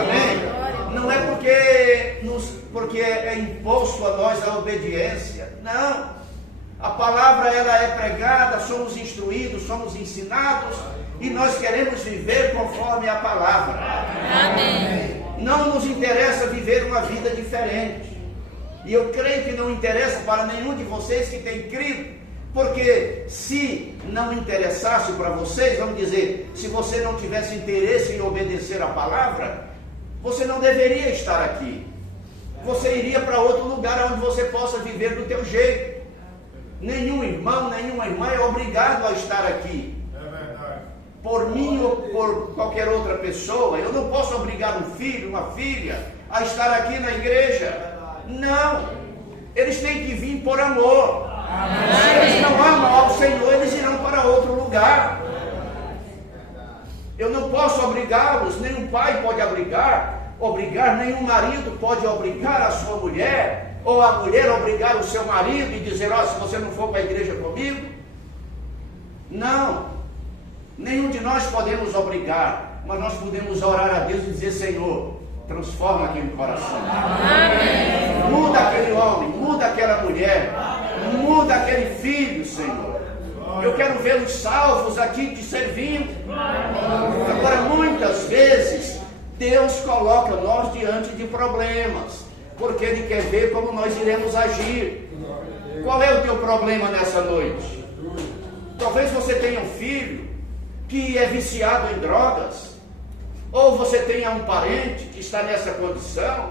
Amém? Não é porque é imposto a nós a obediência. Não. A palavra, ela é pregada, somos instruídos, somos ensinados, e nós queremos viver conforme a palavra. Amém. Não nos interessa viver uma vida diferente. E eu creio que não interessa para nenhum de vocês que tem crido. Porque se não interessasse para vocês, vamos dizer, se você não tivesse interesse em obedecer a palavra, você não deveria estar aqui. Você iria para outro lugar onde você possa viver do teu jeito. Nenhum irmão, nenhuma irmã é obrigado a estar aqui. Por mim ou por qualquer outra pessoa. Eu não posso obrigar um filho, uma filha a estar aqui na igreja. Não. Eles têm que vir por amor. Se eles não amam ao Senhor, eles irão para outro lugar. Eu não posso obrigá-los, nenhum pai pode obrigar, nenhum marido pode obrigar a sua mulher, ou a mulher obrigar o seu marido e dizer: ó, se você não for para a igreja comigo. Não. Nenhum de nós podemos obrigar, mas nós podemos orar a Deus e dizer: Senhor, transforma aquele coração. Amém. Muda aquele homem, muda aquela mulher, muda aquele filho, Senhor. Eu quero vê-los salvos aqui te servindo. Agora, muitas vezes, Deus coloca nós diante de problemas, porque Ele quer ver como nós iremos agir. Qual é o teu problema nessa noite? Talvez você tenha um filho que é viciado em drogas, ou você tenha um parente que está nessa condição,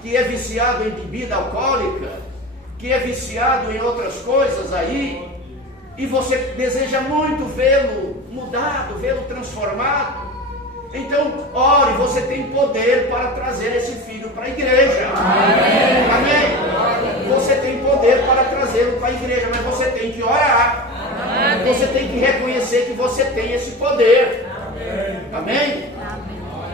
que é viciado em bebida alcoólica, que é viciado em outras coisas aí, e você deseja muito vê-lo mudado, vê-lo transformado. Então, ore, você tem poder para trazer esse filho para a igreja. Amém. Amém. Você tem poder para trazê-lo para a igreja, mas você tem que orar. Amém. Você tem que reconhecer que você tem esse poder. Amém? Amém?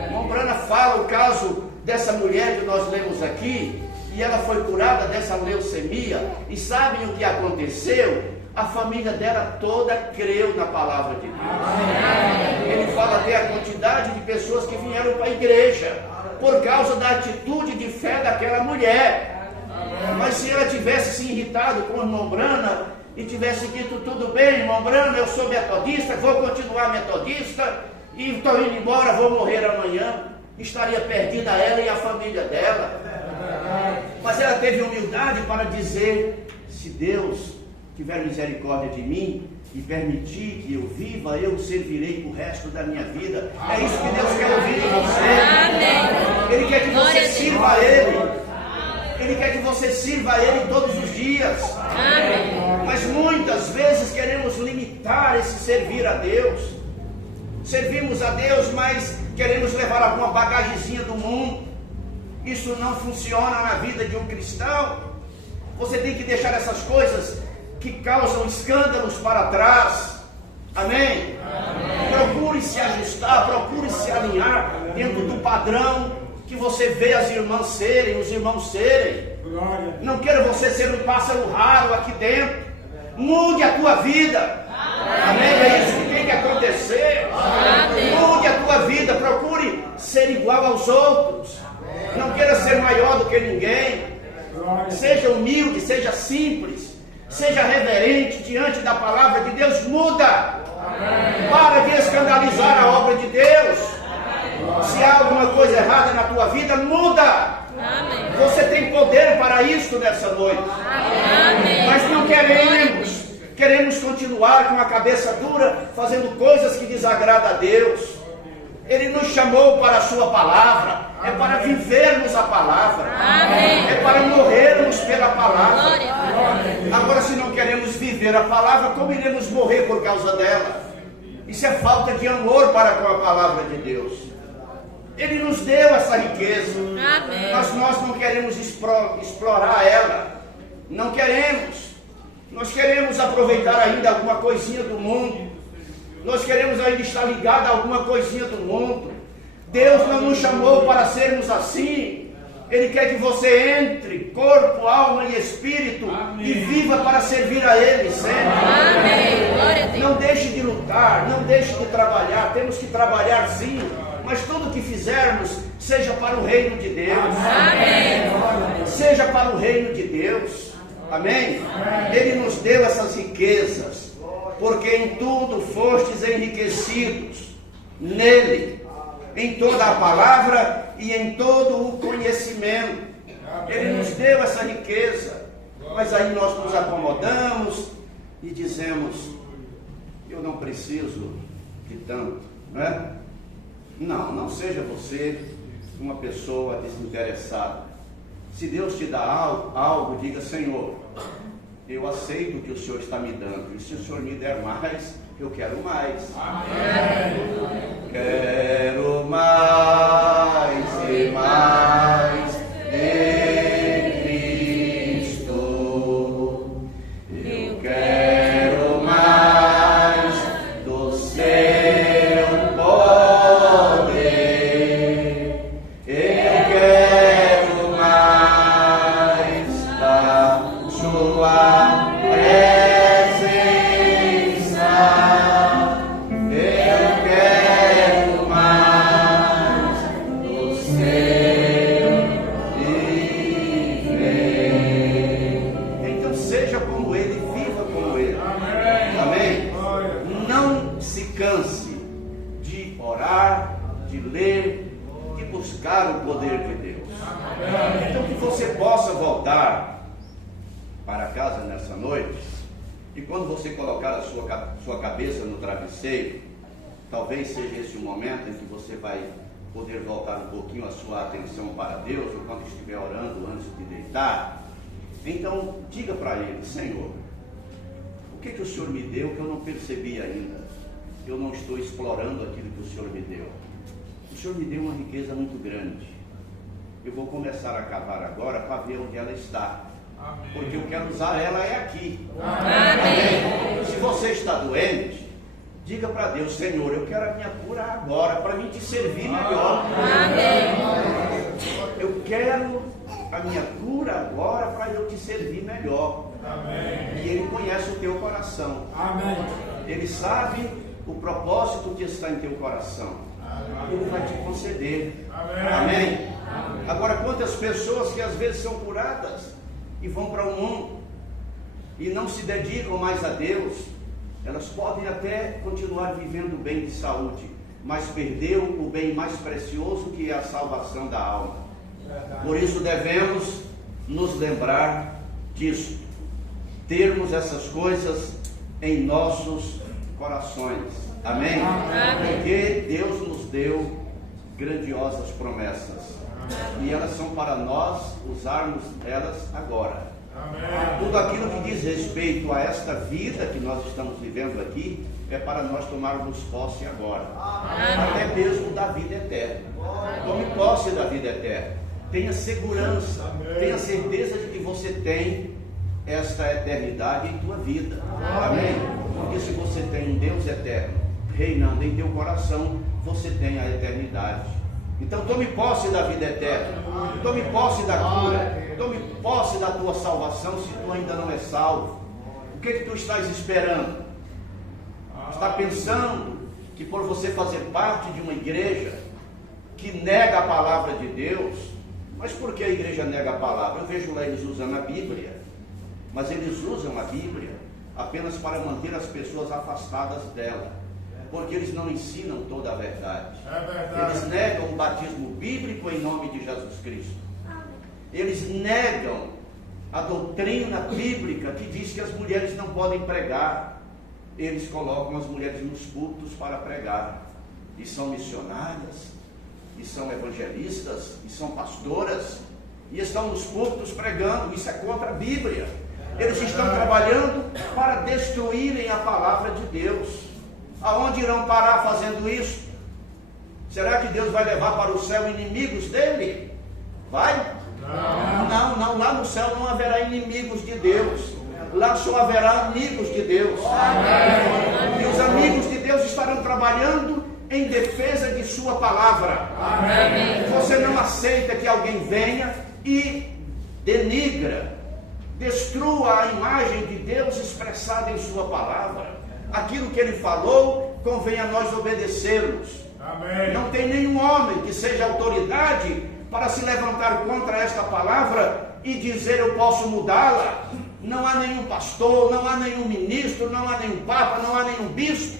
Irmão Brana fala o caso dessa mulher que nós lemos aqui, e ela foi curada dessa leucemia, e sabem o que aconteceu? A família dela toda creu na palavra de Deus. Amém. Ele fala até a quantidade de pessoas que vieram para a igreja, por causa da atitude de fé daquela mulher. Amém. Mas se ela tivesse se irritado com o irmão Brana, e tivesse dito, tudo bem, irmão Brana, eu sou metodista, vou continuar metodista, e estou indo embora, vou morrer amanhã, estaria perdida ela e a família dela. Mas ela teve humildade para dizer, se Deus tiver misericórdia de mim e permitir que eu viva, eu servirei o resto da minha vida. É isso que Deus quer ouvir de você. Ele quer que você sirva a Ele. Ele quer que você sirva a Ele todos os dias. Mas muitas vezes queremos limitar esse servir a Deus. Servimos a Deus, mas queremos levar alguma bagagezinha do mundo. Isso não funciona na vida de um cristão. Você tem que deixar essas coisas que causam escândalos para trás. Amém? Amém. Procure se ajustar, procure se alinhar dentro do padrão que você vê as irmãs serem, os irmãos serem. Não queira você ser um pássaro raro aqui dentro. Mude a tua vida. Amém? É isso que tem que acontecer. Mude a tua vida, procure ser igual aos outros. Não queira ser maior do que ninguém. Seja humilde, seja simples, seja reverente diante da palavra de Deus. Muda. Para de escandalizar a obra de Deus. Se há alguma coisa errada na tua vida, muda. Você tem poder para isso nessa noite. Mas não queremos continuar com a cabeça dura, fazendo coisas que desagradam a Deus. Ele nos chamou para a sua palavra, é para vivermos a palavra, é para morrermos pela palavra. Agora, se não queremos viver a palavra, como iremos morrer por causa dela? Isso é falta de amor para com a palavra de Deus. Ele nos deu essa riqueza, mas nós não queremos explorar ela. Não queremos. Nós queremos aproveitar ainda alguma coisinha do mundo. Nós queremos ainda estar ligados a alguma coisinha do mundo. Deus não nos chamou para sermos assim. Ele quer que você entre, corpo, alma e espírito, e viva para servir a Ele sempre. Não deixe de lutar, não deixe de trabalhar. Temos que trabalhar sim, mas tudo que fizermos seja para o reino de Deus. Seja para o reino de Deus. Amém? Ele nos deu essas riquezas, porque em tudo fostes enriquecidos nele, em toda a palavra e em todo o conhecimento. Ele nos deu essa riqueza, mas aí nós nos acomodamos e dizemos, eu não preciso de tanto, não é? Não seja você uma pessoa desinteressada. Se Deus te dá algo, diga, Senhor, eu aceito o que o Senhor está me dando, e se o Senhor me der mais, eu quero mais. Amém. Quero mais e mais de Cristo. Eu quero mais do seu poder. Eu quero mais da sua o poder de Deus. Então que você possa voltar para casa nessa noite, e quando você colocar a sua cabeça no travesseiro, talvez seja esse o momento em que você vai poder voltar um pouquinho a sua atenção para Deus, ou quando estiver orando antes de deitar. Então diga para Ele, Senhor, o que o Senhor me deu que eu não percebi ainda? eu não estou explorando aquilo que o Senhor me deu. O Senhor me deu uma riqueza muito grande. Eu vou começar a cavar agora para ver onde ela está. Amém. Porque eu quero usar ela aqui. Amém. Se você está doente, diga para Deus: Senhor, eu quero a minha cura agora, para mim te servir melhor. Amém. Eu quero a minha cura agora para eu te servir melhor. Amém. E Ele conhece o teu coração. Amém. Ele sabe o propósito que está em teu coração. Amém. Ele vai te conceder. Amém. Amém. Agora, quantas pessoas que às vezes são curadas e vão para o mundo e não se dedicam mais a Deus, elas podem até continuar vivendo bem de saúde, mas perdeu o bem mais precioso, que é a salvação da alma. Por isso devemos nos lembrar disso, termos essas coisas em nossos corações. Amém? Amém. Porque Deus nos deu grandiosas promessas. E elas são para nós usarmos elas agora. Amém. Tudo aquilo que diz respeito a esta vida que nós estamos vivendo aqui é para nós tomarmos posse agora. Amém. Até mesmo da vida eterna. Tome posse da vida eterna. Tenha segurança. Amém. Tenha certeza de que você tem esta eternidade em tua vida. Amém. Porque se você tem um Deus eterno reinando em teu coração, você tem a eternidade. Então tome posse da vida eterna, tome posse da cura, tome posse da tua salvação se tu ainda não é salvo. O que tu estás esperando? Está pensando que por você fazer parte de uma igreja que nega a palavra de Deus? Mas por que a igreja nega a palavra? Eu vejo lá eles usando a Bíblia, mas eles usam a Bíblia apenas para manter as pessoas afastadas dela, porque eles não ensinam toda a verdade. É verdade. Eles negam o batismo bíblico em nome de Jesus Cristo. Eles negam a doutrina bíblica que diz que as mulheres não podem pregar. Eles colocam as mulheres nos cultos para pregar. E são missionárias, e são evangelistas, e são pastoras, e estão nos cultos pregando. Isso é contra a Bíblia. Eles estão trabalhando para destruírem a palavra de Deus. Aonde irão parar fazendo isso? Será que Deus vai levar para o céu inimigos dele? Vai? Não, lá no céu não haverá inimigos de Deus. Lá só haverá amigos de Deus. Amém. E os amigos de Deus estarão trabalhando em defesa de sua palavra. Amém. Você não aceita que alguém venha e denigra, destrua a imagem de Deus expressada em sua palavra. Aquilo que ele falou, convém a nós obedecê-los. Não tem nenhum homem que seja autoridade para se levantar contra esta palavra e dizer: eu posso mudá-la. Não há nenhum pastor, não há nenhum ministro, não há nenhum papa, não há nenhum bispo.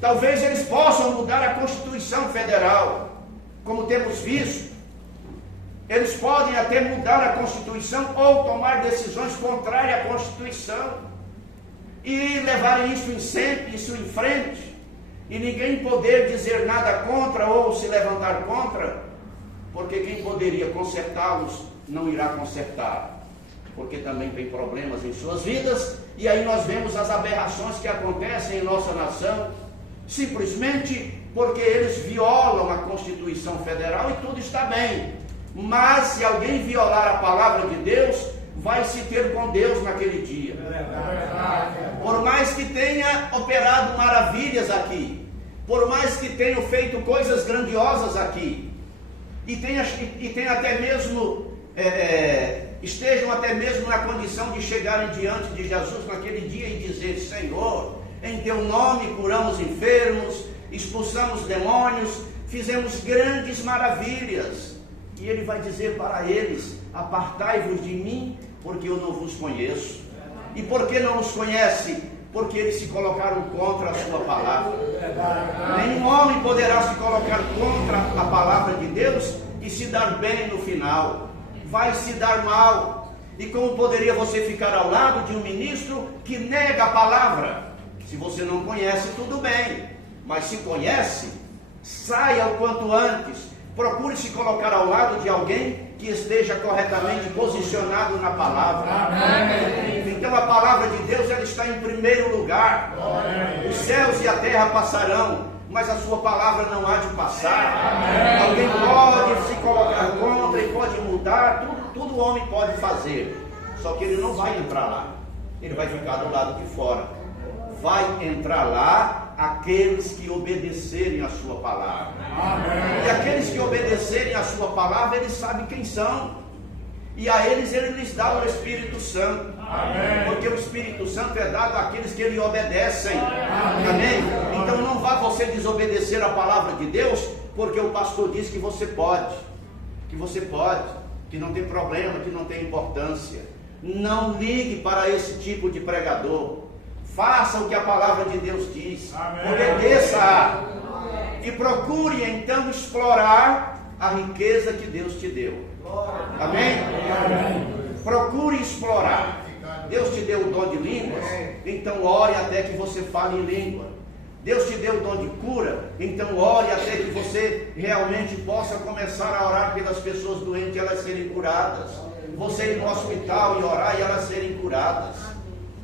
Talvez eles possam mudar a Constituição Federal, como temos visto. Eles podem até mudar a Constituição ou tomar decisões contrárias à Constituição e levarem isso em frente, e ninguém poder dizer nada contra ou se levantar contra, porque quem poderia consertá-los não irá consertar, porque também tem problemas em suas vidas. E aí nós vemos as aberrações que acontecem em nossa nação, simplesmente porque eles violam a Constituição Federal e tudo está bem. Mas se alguém violar a palavra de Deus, vai se ter com Deus naquele dia. Por mais que tenha operado maravilhas aqui, por mais que tenha feito coisas grandiosas aqui, e tenha até mesmo estejam até mesmo na condição de chegarem diante de Jesus naquele dia e dizer: Senhor, em teu nome curamos enfermos, expulsamos demônios, fizemos grandes maravilhas. E ele vai dizer para eles: apartai-vos de mim, porque eu não vos conheço. E por que não os conhece? Porque eles se colocaram contra a sua palavra. Nenhum homem poderá se colocar contra a palavra de Deus e se dar bem no final. Vai se dar mal. E como poderia você ficar ao lado de um ministro que nega a palavra? Se você não conhece, tudo bem. Mas se conhece, saia o quanto antes. Procure se colocar ao lado de alguém que esteja corretamente posicionado na palavra. Então a palavra de Deus, ela está em primeiro lugar. Os céus e a terra passarão, mas a sua palavra não há de passar. Alguém pode se colocar contra e pode mudar, tudo o homem pode fazer, só que ele não vai entrar lá, ele vai ficar do lado de fora. Vai entrar lá aqueles que obedecerem a sua palavra. E aqueles que obedecerem a sua palavra, eles sabem quem são, e a eles ele lhes dá o Espírito Santo. Porque o Espírito Santo é dado àqueles que lhe obedecem. Amém? Então não vá você desobedecer a palavra de Deus, porque o pastor diz que você pode, que não tem problema, que não tem importância. Não ligue para esse tipo de pregador. Faça o que a palavra de Deus diz. Obedeça. E procure então explorar a riqueza que Deus te deu. Amém? Procure explorar. Deus te deu o dom de línguas, então ore até que você fale em língua. Deus te deu o dom de cura, então ore até que você realmente possa começar a orar pelas pessoas doentes e elas serem curadas. Você ir no hospital e orar e elas serem curadas.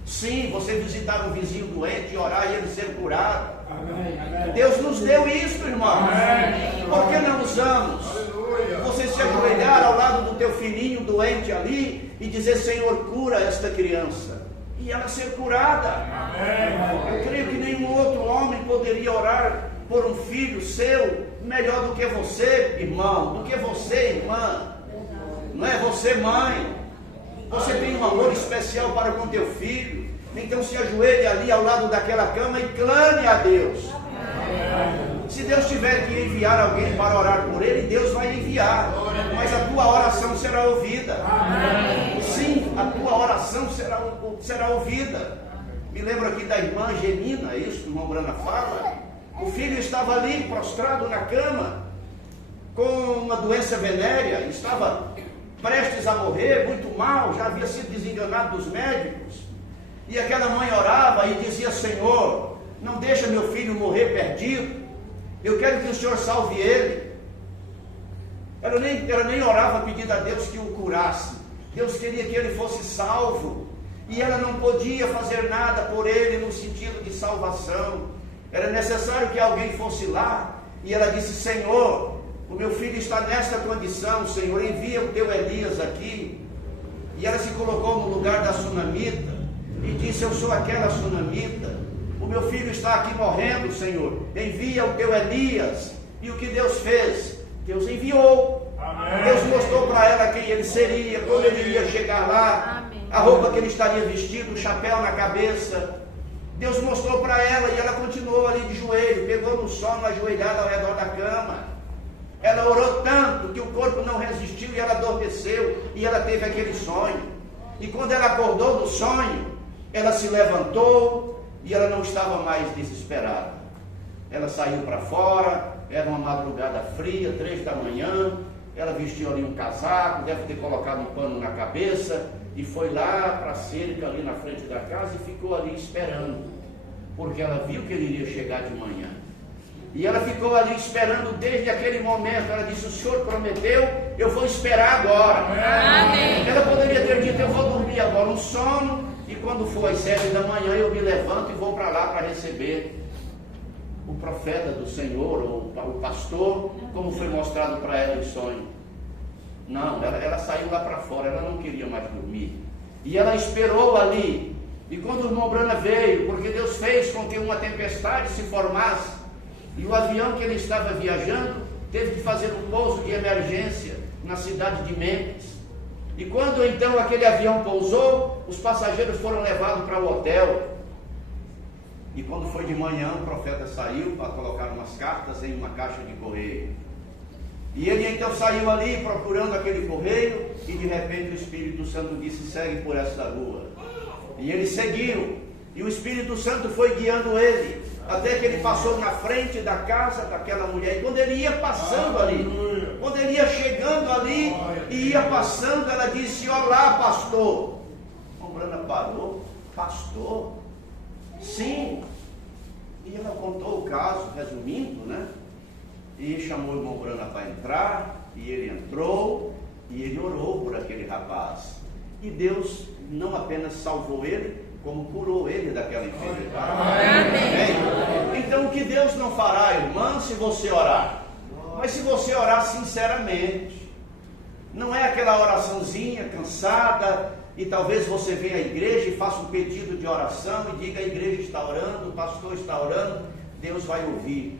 Sim, você visitar um vizinho doente e orar e ele ser curado. Deus nos deu isso, irmãos. Por que não usamos? Você se ajoelhar ao lado do teu filhinho doente ali e dizer: Senhor, cura esta criança, e ela ser curada. Eu creio que nenhum outro homem poderia orar por um filho seu melhor do que você, irmão, do que você, irmã. Não é você, mãe? Você tem um amor especial para com teu filho, então se ajoelhe ali ao lado daquela cama e clame a Deus. Se Deus tiver que enviar alguém para orar por ele, Deus vai enviar, mas a tua oração será ouvida. Sim, a tua oração será ouvida. Me lembro aqui da irmã Gemina, isso que o irmão Brana fala. O filho estava ali prostrado na cama com uma doença venérea, estava prestes a morrer, muito mal, já havia sido desenganado dos médicos. E aquela mãe orava e dizia: Senhor, não deixa meu filho morrer perdido, eu quero que o Senhor salve ele. Ela nem orava pedindo a Deus que o curasse. Deus queria que ele fosse salvo, e ela não podia fazer nada por ele no sentido de salvação. Era necessário que alguém fosse lá, e ela disse: Senhor, o meu filho está nesta condição, Senhor, envia o teu Elias aqui. E ela se colocou no lugar da sunamita e disse: eu sou aquela sunamita, o meu filho está aqui morrendo, Senhor, envia o teu Elias. E o que Deus fez? Deus enviou. Amém. Deus mostrou para ela quem ele seria, quando ele iria chegar lá. Amém. A roupa que ele estaria vestido, o chapéu na cabeça. Deus mostrou para ela, e ela continuou ali de joelho, pegou no sono, ajoelhada ao redor da cama. Ela orou tanto que o corpo não resistiu e ela adormeceu, e ela teve aquele sonho. E quando ela acordou do sonho, ela se levantou e ela não estava mais desesperada. Ela saiu para fora, era uma madrugada fria, 3 da manhã, ela vestiu ali um casaco, deve ter colocado um pano na cabeça, e foi lá para a cerca ali na frente da casa e ficou ali esperando, porque ela viu que ele iria chegar de manhã. E ela ficou ali esperando desde aquele momento. Ela disse: o Senhor prometeu, eu vou esperar agora. Amém. Ela poderia ter dito: eu vou dormir agora um sono, e quando for às 7 da manhã eu me levanto e vou para lá para receber o profeta do Senhor, ou o pastor, como foi mostrado para ela em sonho. Não, ela saiu lá para fora, ela não queria mais dormir. E ela esperou ali. E quando o irmão Brana veio, porque Deus fez com que uma tempestade se formasse, e o avião que ele estava viajando teve que fazer um pouso de emergência na cidade de Memphis. E quando então aquele avião pousou, os passageiros foram levados para o hotel. E quando foi de manhã, o profeta saiu para colocar umas cartas em uma caixa de correio. E ele então saiu ali procurando aquele correio, e de repente o Espírito Santo disse: segue por esta rua. E ele seguiu, e o Espírito Santo foi guiando ele, até que ele passou na frente da casa daquela mulher. E quando ele ia passando ali, quando ele ia chegando ali e ia passando, ela disse: olá, pastor. A Brana parou: pastor? Sim. E ela contou o caso, resumindo, né? E chamou o irmão Brana para entrar, e ele entrou, E ele orou por aquele rapaz. E Deus não apenas salvou ele, como curou ele daquela enfermidade. Amém. Então o que Deus não fará, irmã, se você orar? Mas se você orar sinceramente, não é aquela oraçãozinha cansada, e talvez você venha à igreja e faça um pedido de oração e diga: a igreja está orando, o pastor está orando. Deus vai ouvir.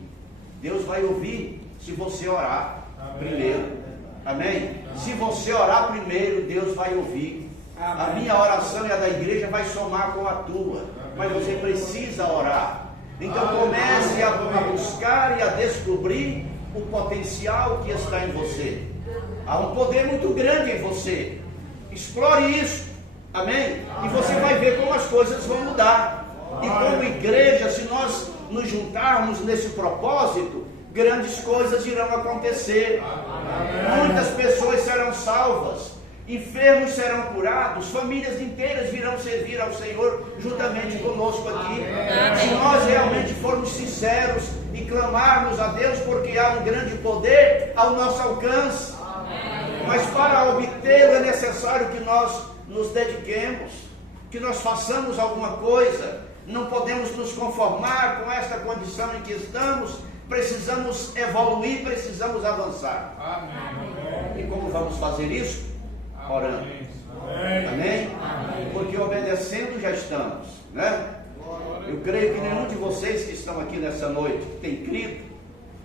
Deus vai ouvir se você orar primeiro. Amém? Se você orar primeiro, Deus vai ouvir. A minha oração e a da igreja vai somar com a tua, mas você precisa orar. Então comece a buscar e a descobrir o potencial que está em você. Há um poder muito grande em você. Explore isso. Amém? E você vai ver como as coisas vão mudar. E como igreja, se nós nos juntarmos nesse propósito, grandes coisas irão acontecer. Muitas pessoas serão salvas, enfermos serão curados, famílias inteiras virão servir ao Senhor juntamente conosco aqui. Se nós realmente formos sinceros e clamarmos a Deus, porque há um grande poder ao nosso alcance. Mas para obtê-lo é necessário que nós nos dediquemos, que nós façamos alguma coisa. Não podemos nos conformar com esta condição em que estamos. Precisamos evoluir, precisamos avançar. Amém. E como vamos fazer isso? Orando. Amém? Porque obedecendo já estamos, né? Eu creio que nenhum de vocês que estão aqui nessa noite, que tem crido,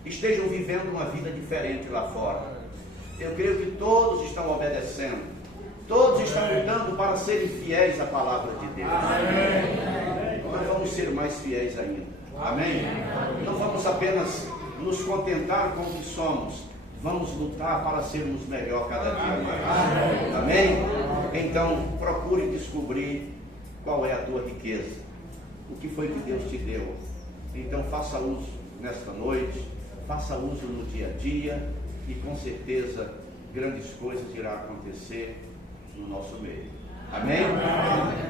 estejam vivendo uma vida diferente lá fora. Eu creio que todos estão obedecendo, todos estão lutando para serem fiéis à palavra de Deus. Nós vamos ser mais fiéis ainda. Amém? Não vamos apenas nos contentar com o que somos, vamos lutar para sermos melhor cada dia mais. Amém? Então procure descobrir qual é a tua riqueza, o que foi que Deus te deu. Então faça uso nesta noite, faça uso no dia a dia, e com certeza grandes coisas irão acontecer no nosso meio. Amém?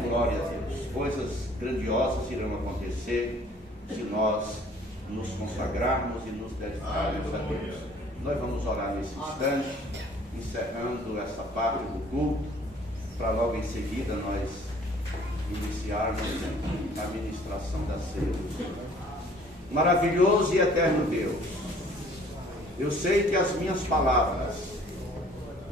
Glória a Deus. Coisas grandiosas irão acontecer se nós nos consagrarmos e nos dedicarmos a Deus. Nós vamos orar nesse instante, encerrando essa parte do culto, para logo em seguida nós iniciarmos a ministração da ceia. Maravilhoso e eterno Deus, eu sei que as minhas palavras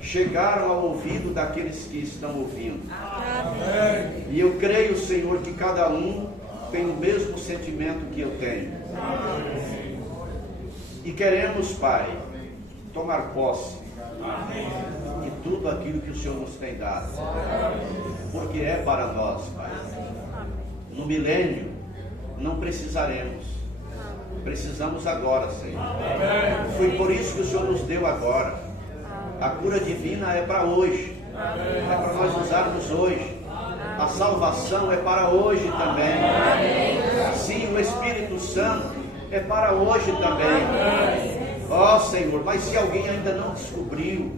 chegaram ao ouvido daqueles que estão ouvindo. Amém. E eu creio, Senhor, que cada um tem o mesmo sentimento que eu tenho. Amém. E queremos, Pai, tomar posse de tudo aquilo que o Senhor nos tem dado, porque é para nós, Pai. No milênio não precisaremos, precisamos agora, Senhor. Foi por isso que o Senhor nos deu agora. A cura divina é para hoje, é para nós usarmos hoje. A salvação é para hoje também. Sim, o Espírito Santo é para hoje também. Ó Senhor, mas se alguém ainda não descobriu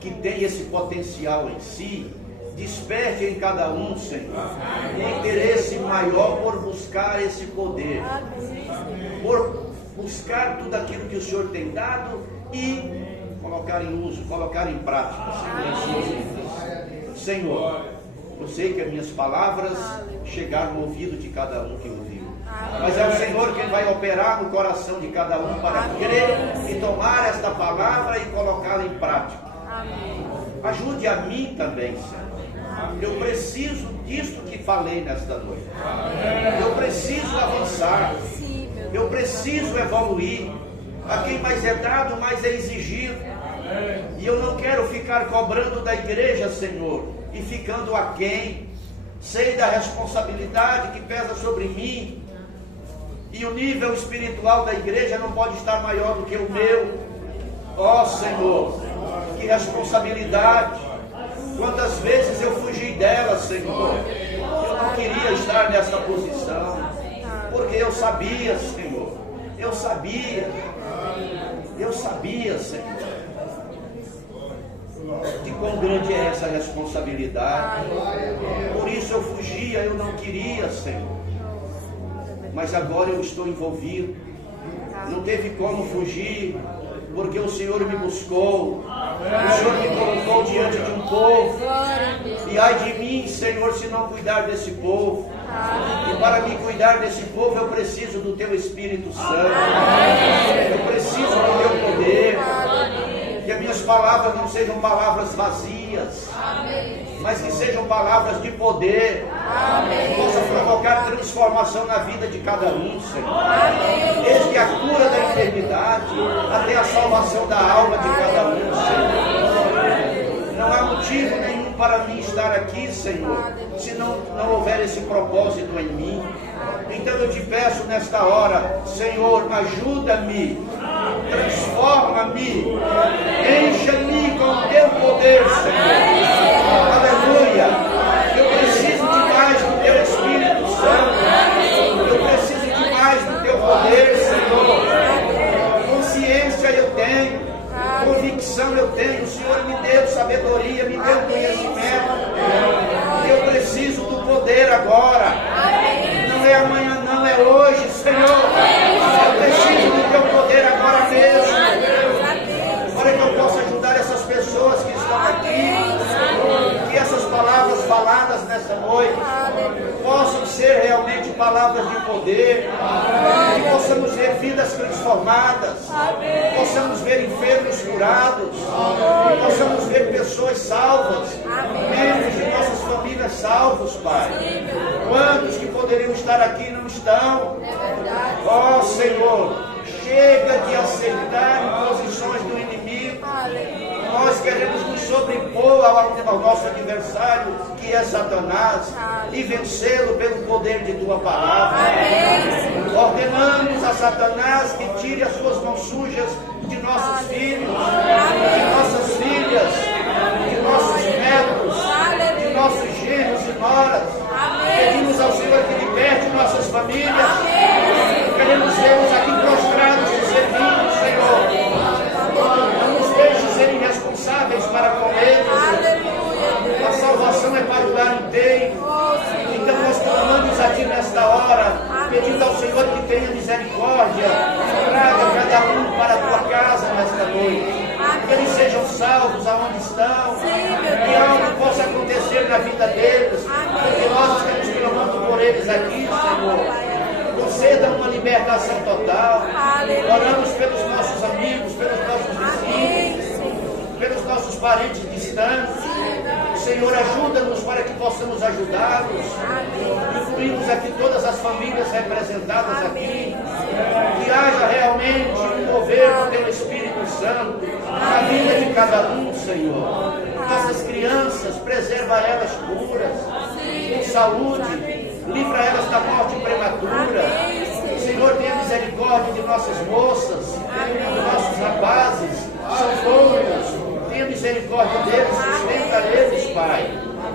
que tem esse potencial em si, desperte em cada um, Senhor, um interesse maior por buscar esse poder, por buscar tudo aquilo que o Senhor tem dado e colocar em uso, colocar em prática, Senhor. Eu sei que as minhas palavras chegaram no ouvido de cada um que ouviu, mas é o Senhor quem vai operar no coração de cada um para crer e tomar esta palavra e colocá-la em prática. Ajude a mim também, Senhor. Eu preciso disto que falei nesta noite. Eu preciso avançar. Eu preciso evoluir. A quem mais é dado, mais é exigido. E eu não quero ficar cobrando da igreja, Senhor, e ficando aquém. Sei da responsabilidade que pesa sobre mim. E o nível espiritual da igreja não pode estar maior do que o meu. Ó Senhor, que responsabilidade. Quantas vezes eu fugi dela, Senhor. Eu não queria estar nessa posição, porque eu sabia, Senhor. Eu sabia, Senhor, de quão grande é essa responsabilidade. Por isso eu fugia, eu não queria, Senhor. Mas agora eu estou envolvido. Não teve como fugir. porque o Senhor me buscou, o Senhor me colocou diante de um povo, e ai de mim, Senhor, se não cuidar desse povo. E para me cuidar desse povo, eu preciso do Teu Espírito Santo, eu preciso do Teu poder, que as minhas palavras não sejam palavras vazias, mas que sejam palavras de poder, que possam provocar transformação na vida de cada um, Senhor, desde a cura da enfermidade até a salvação da alma de cada um, Senhor. Não há motivo nenhum para mim estar aqui, Senhor, se não houver esse propósito em mim. Então eu te peço nesta hora, Senhor, ajuda-me, transforma-me, encha-me com o Teu poder, Senhor. Aleluia. Eu preciso de mais do Teu Espírito Santo, eu preciso de mais do Teu poder, Senhor. Consciência eu tenho, convicção eu tenho, o Senhor me deu sabedoria, me deu conhecimento, eu preciso do poder agora, não é amanhã, não é hoje, Senhor, eu preciso do Teu poder agora mesmo, para que eu possa ajudar essas pessoas que estão aqui, que essas palavras faladas nessa noite possam ser realmente palavras de poder, que possamos ver vidas transformadas, possamos ver enfermos curados, que possamos ver pessoas salvas, membros de nossas famílias salvos, Pai. Quantos que poderiam estar aqui não estão? Ó Senhor, chega de aceitar imposições do inimigo. Nós queremos nos sobrepor ao nosso adversário, que é Satanás, e vencê-lo pelo poder de Tua palavra. Ordenamos a Satanás que tire as suas mãos sujas de nossos filhos, de nossas filhas, de nossos netos, de nossos genros e noras. Pedimos ao Senhor que liberte nossas famílias. Queremos vê-los aqui prostrados e servindo, Senhor. Não nos deixe ser irresponsáveis para com eles. A salvação é para o lar inteiro. Então nós clamamos a Ti nesta hora, pedindo ao Senhor que tenha misericórdia, traga cada um para a Tua casa nesta noite. Que eles sejam salvos aonde estão, que algo possa acontecer na vida deles, porque nós estamos clamando por eles aqui, Senhor. Conceda uma libertação total. Oramos pelos nossos amigos, pelos nossos vizinhos, pelos nossos parentes distantes. Senhor, ajuda-nos para que possamos ajudá-los. Incluímos aqui todas as famílias representadas aqui. Que haja realmente um mover do Teu Espírito Santo na vida de cada um, Senhor. Nossas crianças, preserva elas puras, com saúde, livra elas da morte prematura. Senhor, tenha misericórdia de nossas moças, de nossos rapazes, socorros. Tenha misericórdia deles, sustenta eles, Pai.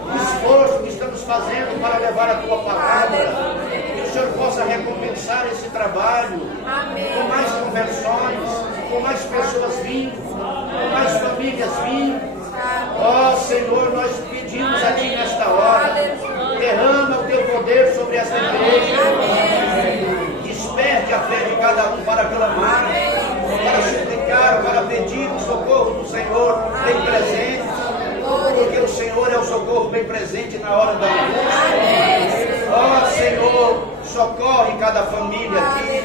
O esforço que estamos fazendo para levar a Tua palavra, que o Senhor possa recompensar esse trabalho, com mais conversões, com mais pessoas vindo, com mais famílias vindo. Ó Senhor, nós pedimos a Ti nesta hora, derrama o Teu poder sobre esta igreja, desperte a fé de cada um para clamar, para suplicar, para pedir o socorro do Senhor bem presente, porque o Senhor é o socorro bem presente na hora da angústia. Ó Senhor, socorre cada família aqui,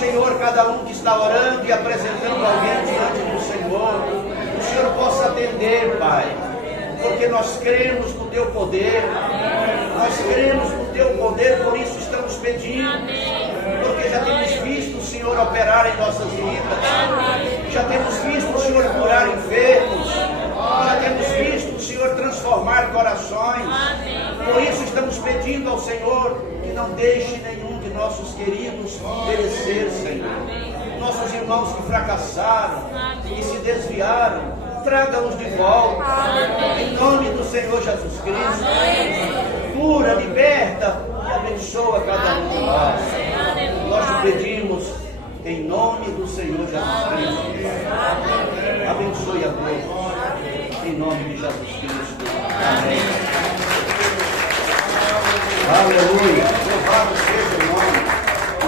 Senhor, cada um que está orando e apresentando alguém diante do Senhor, o Senhor possa atender, Pai, porque nós cremos no Teu poder, nós cremos no Teu poder, por isso estamos pedindo, porque já temos visto o Senhor operar em nossas vidas, já temos visto o Senhor curar enfermos, já temos visto o Senhor transformar corações, por isso estamos pedindo ao Senhor que não deixe nenhum de nossos queridos perecer, Senhor. Nossos irmãos que fracassaram, que se desviaram, traga-os de volta, em nome do Senhor Jesus Cristo. Cura, liberta e abençoa cada um de nós. Nós te pedimos em nome do Senhor Jesus Cristo. Abençoe a todos, em nome de Jesus Cristo. Amém. Aleluia. Louvado seja